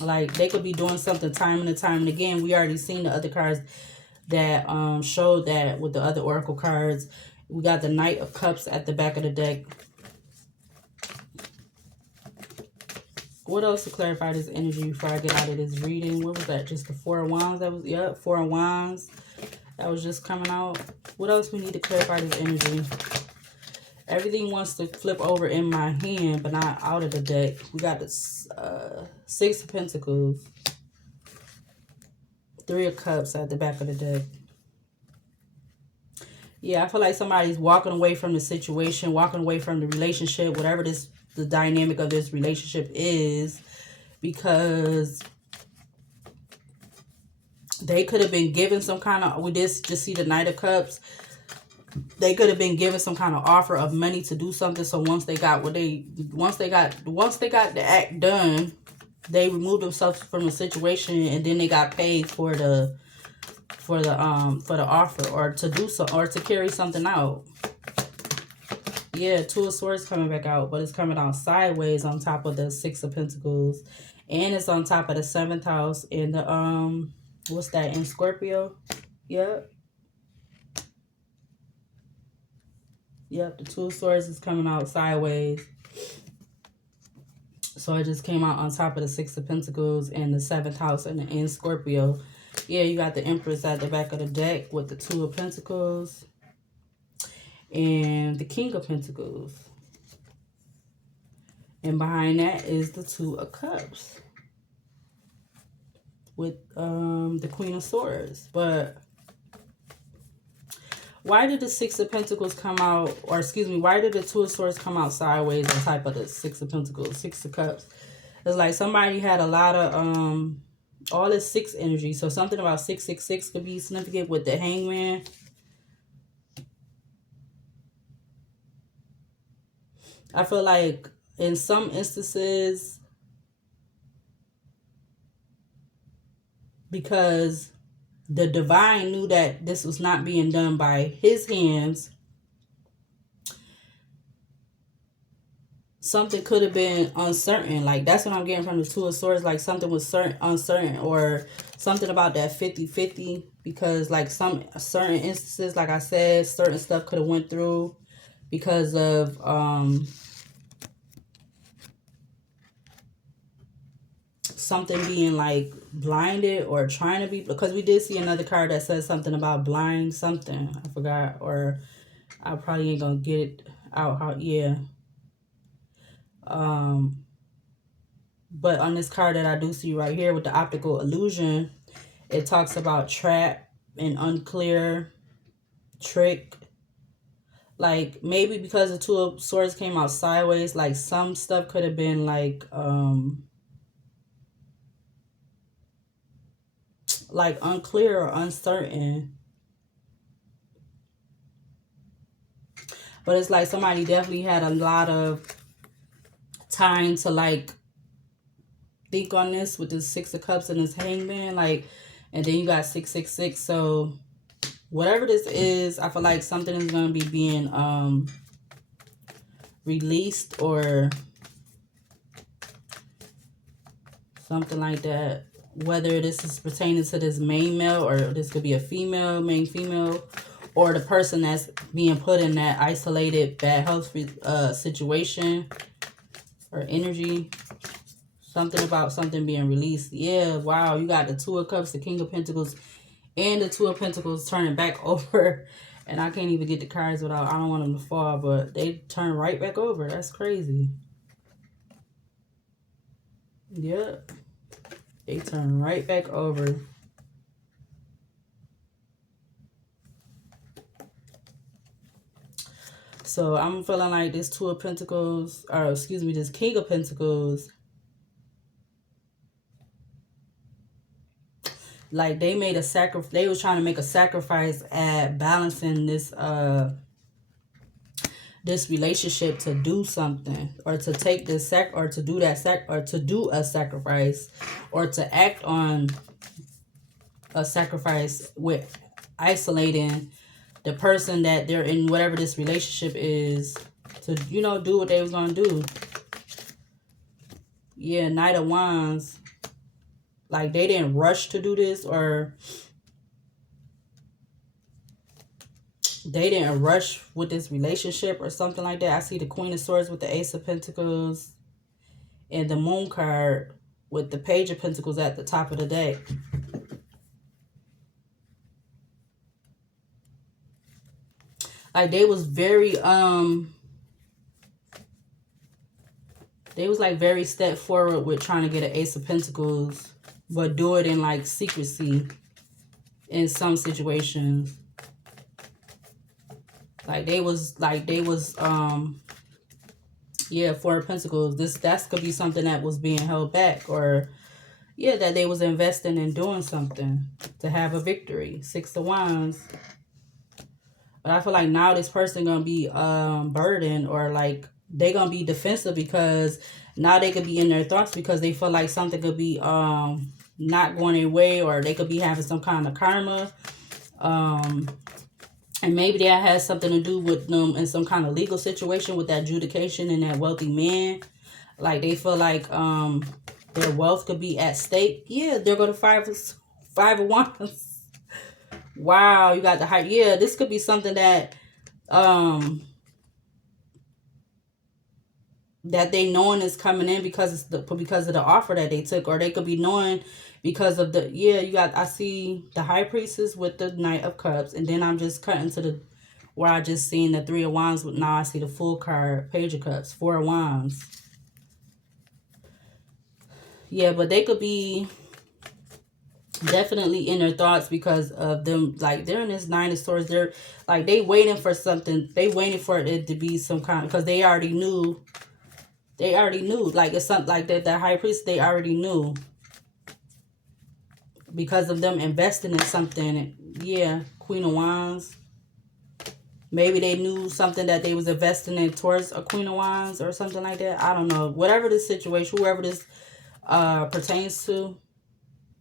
Like they could be doing something time and time and again. We already seen the other cards that showed that with the other Oracle cards. We got the Knight of Cups at the back of the deck. What else to clarify this energy before I get out of this reading? What was that? Just the 4 of Wands? That was, yep, 4 of Wands. That was just coming out. What else we need to clarify this energy? Everything wants to flip over in my hand, but not out of the deck. We got the 6 of Pentacles. 3 of Cups at the back of the deck. Yeah, I feel like somebody's walking away from the situation, walking away from the relationship, whatever the dynamic of this relationship is, because they could have been given some kind of, we just see the Knight of Cups. They could have been given some kind of offer of money to do something. So once they got the act done, they removed themselves from the situation, and then they got paid for the offer, or to do so, or to carry something out. Yeah, 2 of Swords coming back out, but it's coming out sideways on top of the 6 of Pentacles, and it's on top of the 7th house in the what's that, in Scorpio? Yep. Yep, the 2 of Swords is coming out sideways. So it just came out on top of the 6 of Pentacles and the 7th house in Scorpio. Yeah, you got the Empress at the back of the deck with the 2 of Pentacles and the King of Pentacles. And behind that is the 2 of Cups with the Queen of Swords. But why did the 6 of Pentacles come out, or excuse me, why did the 2 of Swords come out sideways on top of the 6 of Pentacles, 6 of Cups? It's like somebody had a lot of all this 6 energy. So something about 666 could be significant with the Hangman. I feel like in some instances, because the divine knew that this was not being done by his hands, something could have been uncertain. Like, that's what I'm getting from the 2 of Swords. Like, something was uncertain, or something about that 50-50. Because, like, some certain instances, like I said, certain stuff could have went through because of something being, like, blinded or trying to be. Because we did see another card that says something about blind something. I forgot, or I probably ain't gonna get it out. How, yeah. But on this card that I do see right here with the optical illusion, it talks about trap and unclear, trick. Like, maybe because the 2 of Swords came out sideways, like some stuff could have been like unclear or uncertain. But it's like somebody definitely had a lot of time to, like, think on this with the 6 of Cups and this Hangman. Like, and then you got 666. So whatever this is, I feel like something is going to be being released, or something like that. whether this is pertaining to this main male, or this could be a female, main female, or the person that's being put in that isolated bad health situation or energy. Something about something being released. Yeah, wow. You got the Two of Cups, the King of Pentacles, and the Two of Pentacles turning back over. And I can't even get the cards without, I don't want them to fall, but they turn right back over. That's crazy. Yep. They turn right back over. So I'm feeling like this Two of Pentacles, or excuse me, this King of Pentacles, like they made a sacrifice. They was trying to make a sacrifice at balancing this this relationship to do something, or to take this or to do that or to do a sacrifice, or to act on a sacrifice with isolating the person that they're in, whatever this relationship is, to, you know, do what they was gonna do. Yeah, Knight of Wands. Like they didn't rush to do this, or they didn't rush with this relationship or something like that. I see the Queen of Swords with the Ace of Pentacles and the Moon card with the Page of Pentacles at the top of the deck. Like they was very they was like very step forward with trying to get an Ace of Pentacles, but do it in like secrecy in some situations. Like they was yeah, Four of Pentacles. That could be something that was being held back, or yeah, that they was investing in doing something to have a victory. Six of Wands. But I feel like now this person gonna be burdened, or like they gonna be defensive, because now they could be in their thoughts because they feel like something could be not going their way, or they could be having some kind of karma. And maybe that has something to do with them in some kind of legal situation with that adjudication and that wealthy man. Like they feel like their wealth could be at stake. Yeah, they're going to Five of Wands. Wow, you got the high. Yeah, this could be something that that they knowing is coming in because of the offer that they took, or they could be knowing because of the, yeah, you got, I see the High Priestess with the Knight of Cups, and then I'm just cutting to the where I just seen the Three of Wands, with now I see the full card, Page of Cups, Four of Wands. Yeah, but they could be definitely in their thoughts because of them, like they're in this Nine of Swords. They're like, they waiting for something, they waiting for it to be some kind, because they already knew, like it's something like that, High Priest, they already knew because of them investing in something. Yeah, Queen of Wands. Maybe they knew something that they was investing in towards a Queen of Wands or something like that. I don't know. Whatever the situation, whoever this pertains to.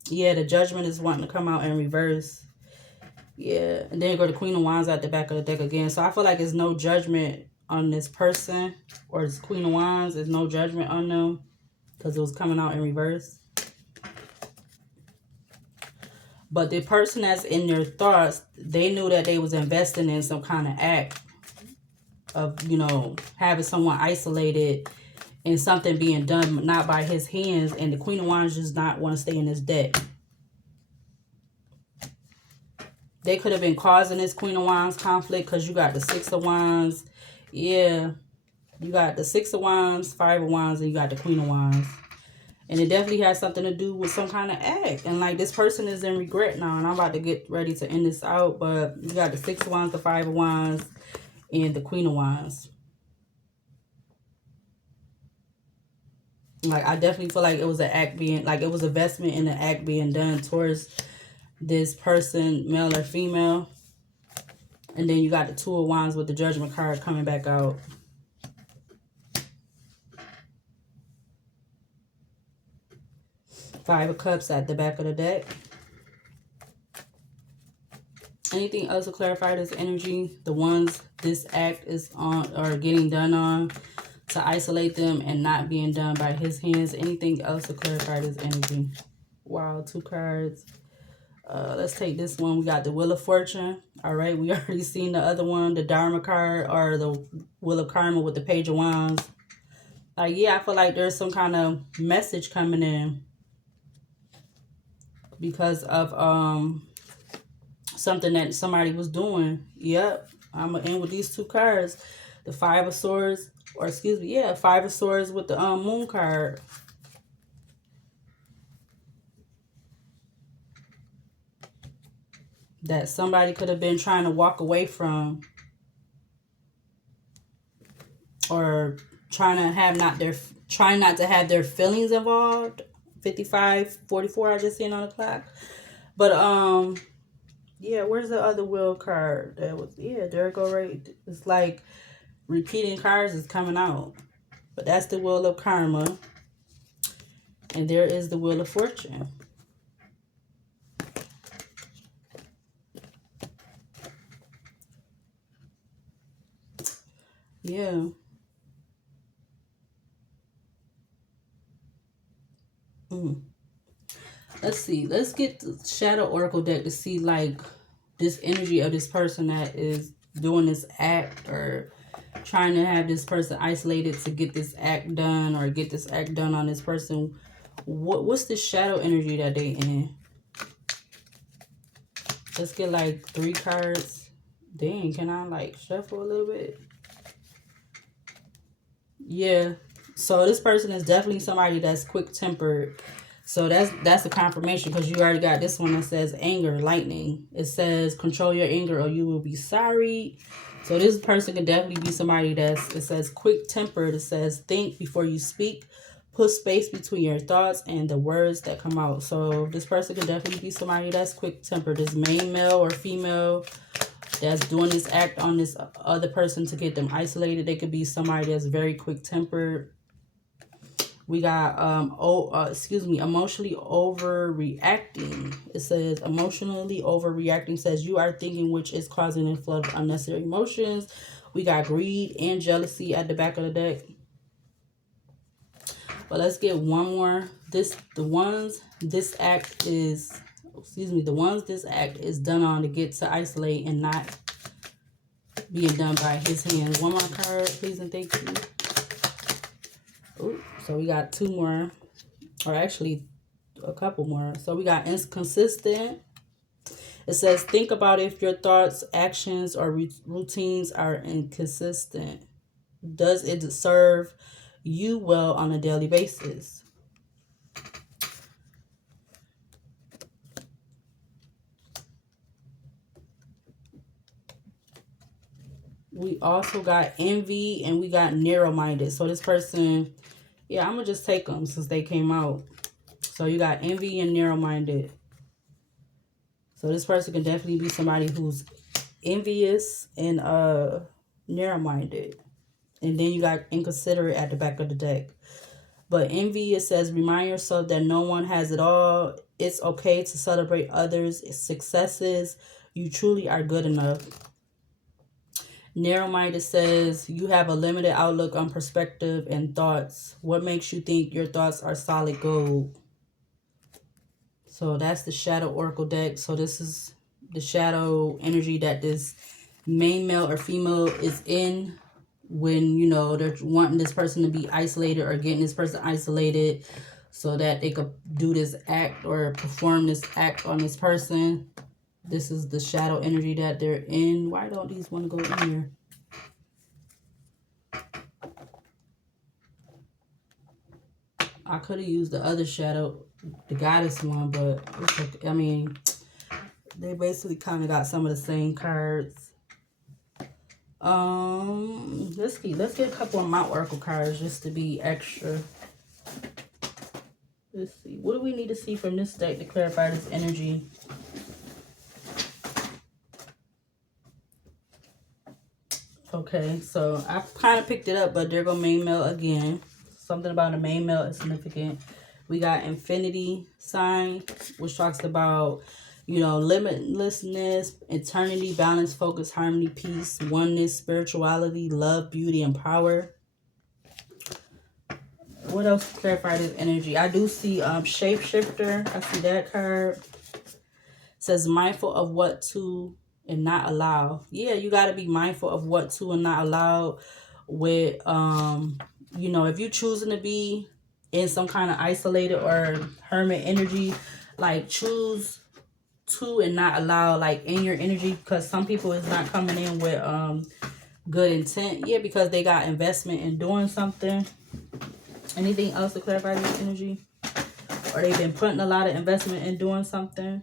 Yeah, the Judgment is wanting to come out in reverse. Yeah, and then you go to Queen of Wands at the back of the deck again. So I feel like there's no judgment on this person, or this Queen of Wands. There's no judgment on them because it was coming out in reverse. But the person that's in their thoughts, they knew that they was investing in some kind of act of, you know, having someone isolated and something being done not by his hands. And the Queen of Wands does not want to stay in this deck. They could have been causing this Queen of Wands conflict, because you got the Six of Wands. Yeah, you got the Six of Wands, Five of Wands, and you got the Queen of Wands. And it definitely has something to do with some kind of act. And like this person is in regret now. And I'm about to get ready to end this out. But you got the Six of Wands, the Five of Wands, and the Queen of Wands. Like I definitely feel like it was an act being, like it was investment in an act being done towards this person, male or female. And then you got the Two of Wands with the Judgment card coming back out. Five of Cups at the back of the deck. Anything else to clarify this energy? The ones this act is on, or getting done on, to isolate them and not being done by his hands. Anything else to clarify this energy? Wow, 2 cards. Let's take this one. We got the Wheel of Fortune. All right, we already seen the other one, the Dharma card, or the Wheel of Karma with the Page of Wands. Like, yeah, I feel like there's some kind of message coming in because of something that somebody was doing. Yep, I'm gonna end with these 2 cards. The Five of Swords, or excuse me, yeah, Five of Swords with the Moon card. That somebody could have been trying to walk away from, or trying not to have their feelings involved. 55:44 I just seen on the clock. But yeah, where's the other wheel card? That was, yeah, there it go, right. It's like repeating cards is coming out. But that's the Wheel of Karma. And there is the Wheel of Fortune. Yeah. Let's see. Let's get the Shadow Oracle deck to see, like, this energy of this person that is doing this act, or trying to have this person isolated to get this act done, or get this act done on this person. What's the shadow energy that they in? Let's get like 3 cards. Dang, can I like shuffle a little bit? Yeah. So this person is definitely somebody that's quick-tempered. So that's a confirmation, because you already got this one that says anger, lightning. It says control your anger or you will be sorry. So this person can definitely be somebody that's, it says quick-tempered. It says think before you speak. Put space between your thoughts and the words that come out. So this person can definitely be somebody that's quick-tempered. This main male or female that's doing this act on this other person to get them isolated. They could be somebody that's very quick-tempered. We got emotionally overreacting. It says emotionally overreacting says you are thinking, which is causing a flood of unnecessary emotions. We got greed and jealousy at the back of the deck. But let's get one more. The ones this act is done on to get to isolate and not being done by his hands. One more card, please and thank you. Ooh, so we got 2 more, or actually a couple more. So we got inconsistent. It says think about if your thoughts, actions, or routines are inconsistent. Does it serve you well on a daily basis? We also got envy and we got narrow-minded. So this person, yeah, I'm going to just take them since they came out. So you got envy and narrow-minded. So this person can definitely be somebody who's envious and narrow-minded. And then you got inconsiderate at the back of the deck. But envy, it says, remind yourself that no one has it all. It's okay to celebrate others' successes. You truly are good enough. Narrow-minded says, you have a limited outlook on perspective and thoughts. What makes you think your thoughts are solid gold? So that's the Shadow Oracle deck. So this is the shadow energy that this main male or female is in when, you know, they're wanting this person to be isolated or getting this person isolated so that they could do this act or perform this act on this person. This is the shadow energy that they're in. Why don't these want to go in here? I could have used the other shadow, the goddess one, but it's okay. I mean, they basically kind of got some of the same cards. Let's get a couple of Mount Oracle cards just to be extra. Let's see. What do we need to see from this deck to clarify this energy? Okay, so I kind of picked it up, but there go main male again. Something about a main male is significant. We got infinity sign, which talks about, you know, limitlessness, eternity, balance, focus, harmony, peace, oneness, spirituality, love, beauty, and power. what else to clarify this energy? I do see shapeshifter. I see that card. It says mindful of what to and not allow. Yeah, you got to be mindful of what to and not allow with you know, if you're choosing to be in some kind of isolated or hermit energy, like choose to and not allow, like in your energy, because some people is not coming in with good intent. Yeah, because they got investment in doing something. Anything else to clarify this energy? Or they've been putting a lot of investment in doing something.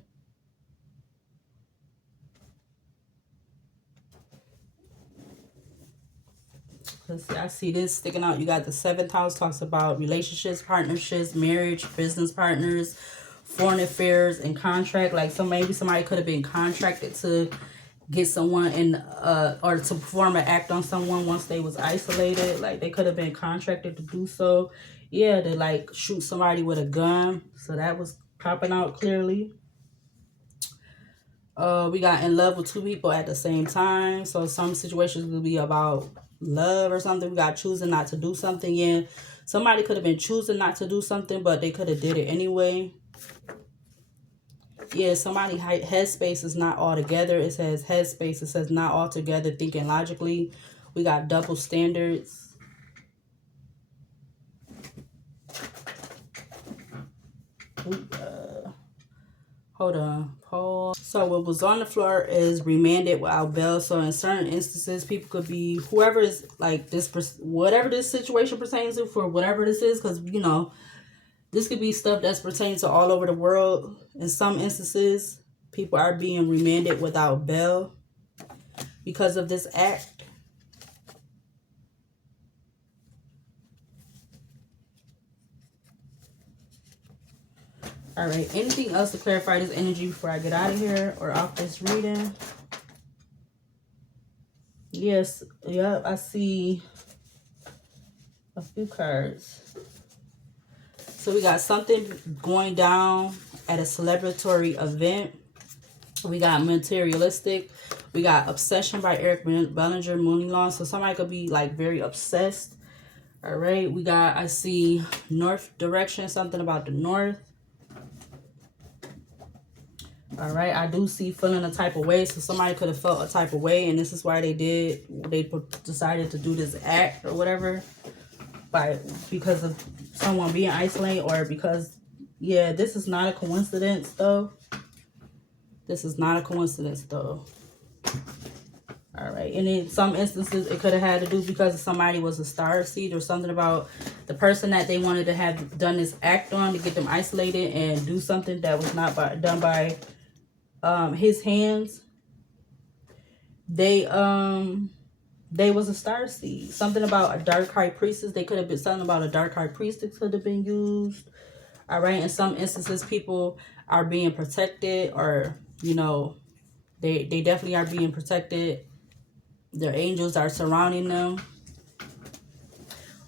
Because I see this sticking out. You got the 7th house, talks about relationships, partnerships, marriage, business partners, foreign affairs, and contract. Like, so maybe somebody could have been contracted to get someone in or to perform an act on someone once they was isolated. Like, they could have been contracted to do so. Yeah, to like shoot somebody with a gun. So that was popping out clearly. We got in love with 2 people at the same time. So some situations will be about love or something. We got choosing not to do something. Yeah, somebody could have been choosing not to do something, but they could have did it anyway. Yeah, somebody headspace is not all together. It says headspace. It says not all together, thinking logically. We got double standards. Hold on. Pause. So what was on the floor is remanded without bail. So in certain instances, people could be whoever is like this, whatever this situation pertains to, for whatever this is, because you know this could be stuff that's pertaining to all over the world. In some instances, people are being remanded without bail because of this act. All right, anything else to clarify this energy before I get out of here or off this reading? Yes, yep, I see a few cards. So we got something going down at a celebratory event. We got materialistic. We got obsession by Eric Bellinger, Mooney Law. So somebody could be like very obsessed. All right, we got, I see north direction, something about the north. All right, I do see feeling a type of way. So somebody could have felt a type of way, and this is why they decided to do this act or whatever, because of someone being isolated, or because, yeah, this is not a coincidence though. This is not a coincidence though. All right, and in some instances, it could have had to do because somebody was a star seed or something about the person that they wanted to have done this act on to get them isolated and do something that was not done by his hands. They was a star seed. Something about a dark high priestess. They could have been something about a dark high priestess could have been used. All right, in some instances, people are being protected, or you know, they definitely are being protected. Their angels are surrounding them,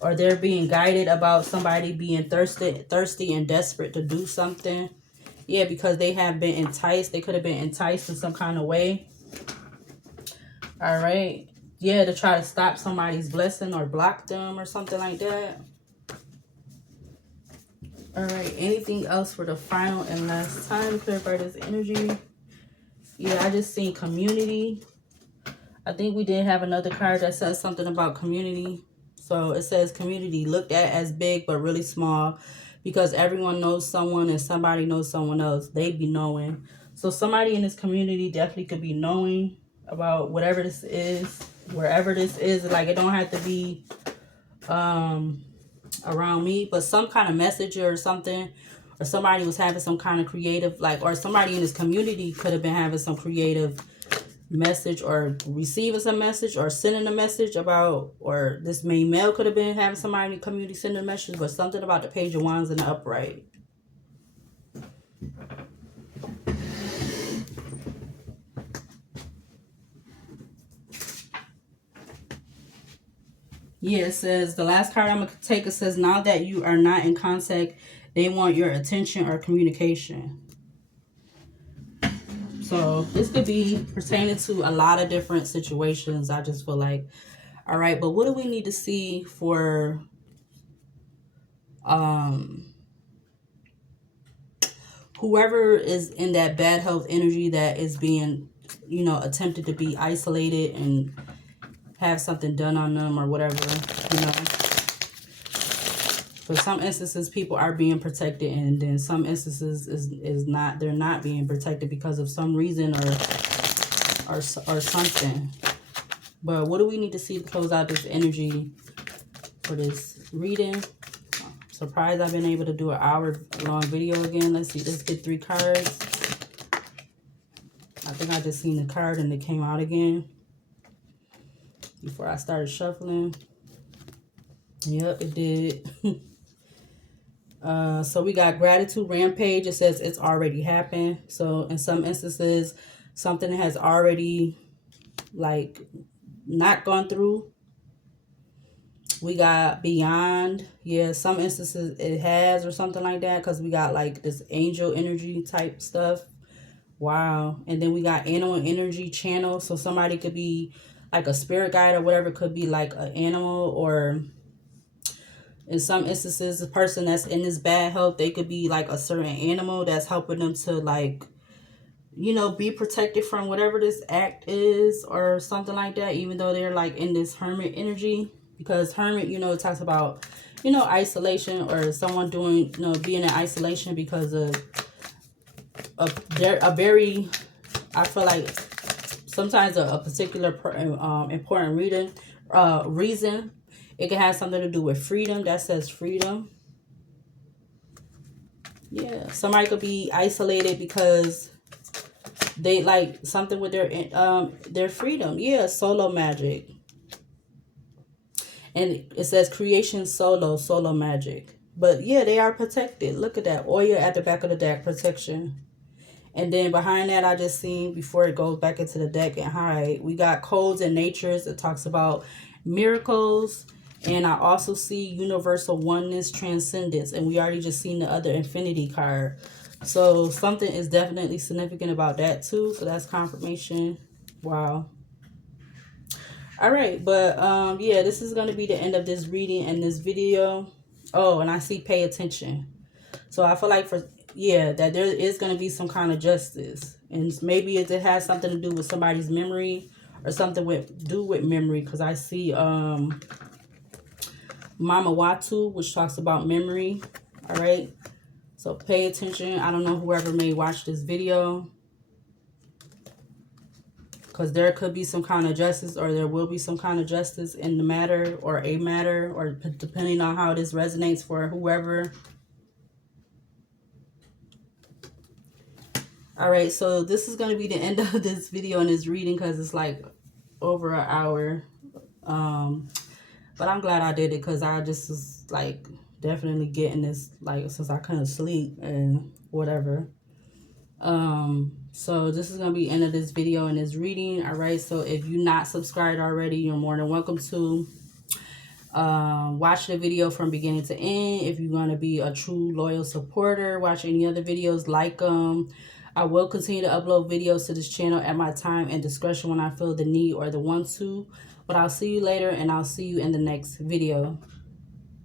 or they're being guided about somebody being thirsty and desperate to do something. Yeah, because they have been enticed. They could have been enticed in some kind of way. All right. Yeah, to try to stop somebody's blessing or block them or something like that. All right. Anything else for the final and last time to clarify this energy? Yeah, I just seen community. I think we did have another card that says something about community. So it says community looked at as big but really small, because everyone knows someone and somebody knows someone else. They be knowing. So somebody in this community definitely could be knowing about whatever this is, wherever this is. Like, it don't have to be around me, but some kind of message or something, or somebody was having some kind of creative, like, or somebody in this community could have been having some creative message or receiving some message or sending a message about, or this main male could have been having somebody in the community sending a message, but something about the Page of Wands and the upright. Yeah, it says, the last card I'm going to take, it says, now that you are not in contact, they want your attention or communication. So this could be pertaining to a lot of different situations, I just feel like. All right, but what do we need to see for Whoever is in that bad health energy that is being, you know, attempted to be isolated and have something done on them or whatever, you know. For some instances, people are being protected, and then some instances is not. They're not being protected because of some reason or something. But what do we need to see to close out this energy for this reading? Surprised I've been able to do an hour-long video again. Let's see. Let's get 3 cards. I think I just seen the card and it came out again before I started shuffling. Yep, it did. So we got gratitude rampage. It says it's already happened. So in some instances, something has already like not gone through. We got beyond. Yeah, some instances it has or something like that, because we got like this angel energy type stuff. Wow. And then we got animal energy channel. So somebody could be like a spirit guide or whatever, could be like an animal, or in some instances, the person that's in this bad health, they could be like a certain animal that's helping them to, like, you know, be protected from whatever this act is or something like that, even though they're like in this hermit energy. Because hermit, you know, it talks about, you know, isolation, or someone doing, you know, being in isolation because of a very, I feel like sometimes a particular important reason. It can have something to do with freedom. That says freedom. Yeah, somebody could be isolated because they like something with their freedom. Yeah, solo magic. And it says creation solo magic. But yeah, they are protected. Look at that. Oya at the back of the deck, protection. And then behind that, I just seen, before it goes back into the deck and hide, we got codes and natures. It talks about miracles. And I also see universal oneness, transcendence. And we already just seen the other infinity card. So something is definitely significant about that too. So that's confirmation. Wow. All right. But yeah, this is going to be the end of this reading and this video. Oh, and I see pay attention. So I feel like that there is going to be some kind of justice. And maybe it has something to do with somebody's memory or something do with memory. Because I see Mama Watu, which talks about memory. All right. So pay attention. I don't know whoever may watch this video, because there could be some kind of justice, or there will be some kind of justice in the matter, or a matter, or depending on how this resonates for whoever. All right, so this is going to be the end of this video and this reading, because it's like over an hour. But I'm glad I did it, because I just was like definitely getting this, like, since I couldn't sleep and whatever. So this is going to be the end of this video and this reading. All right, so if you're not subscribed already, you're more than welcome to watch the video from beginning to end. If you're going to be a true loyal supporter, watch any other videos, like them. I will continue to upload videos to this channel at my time and discretion when I feel the need or the want to. But I'll see you later, and I'll see you in the next video.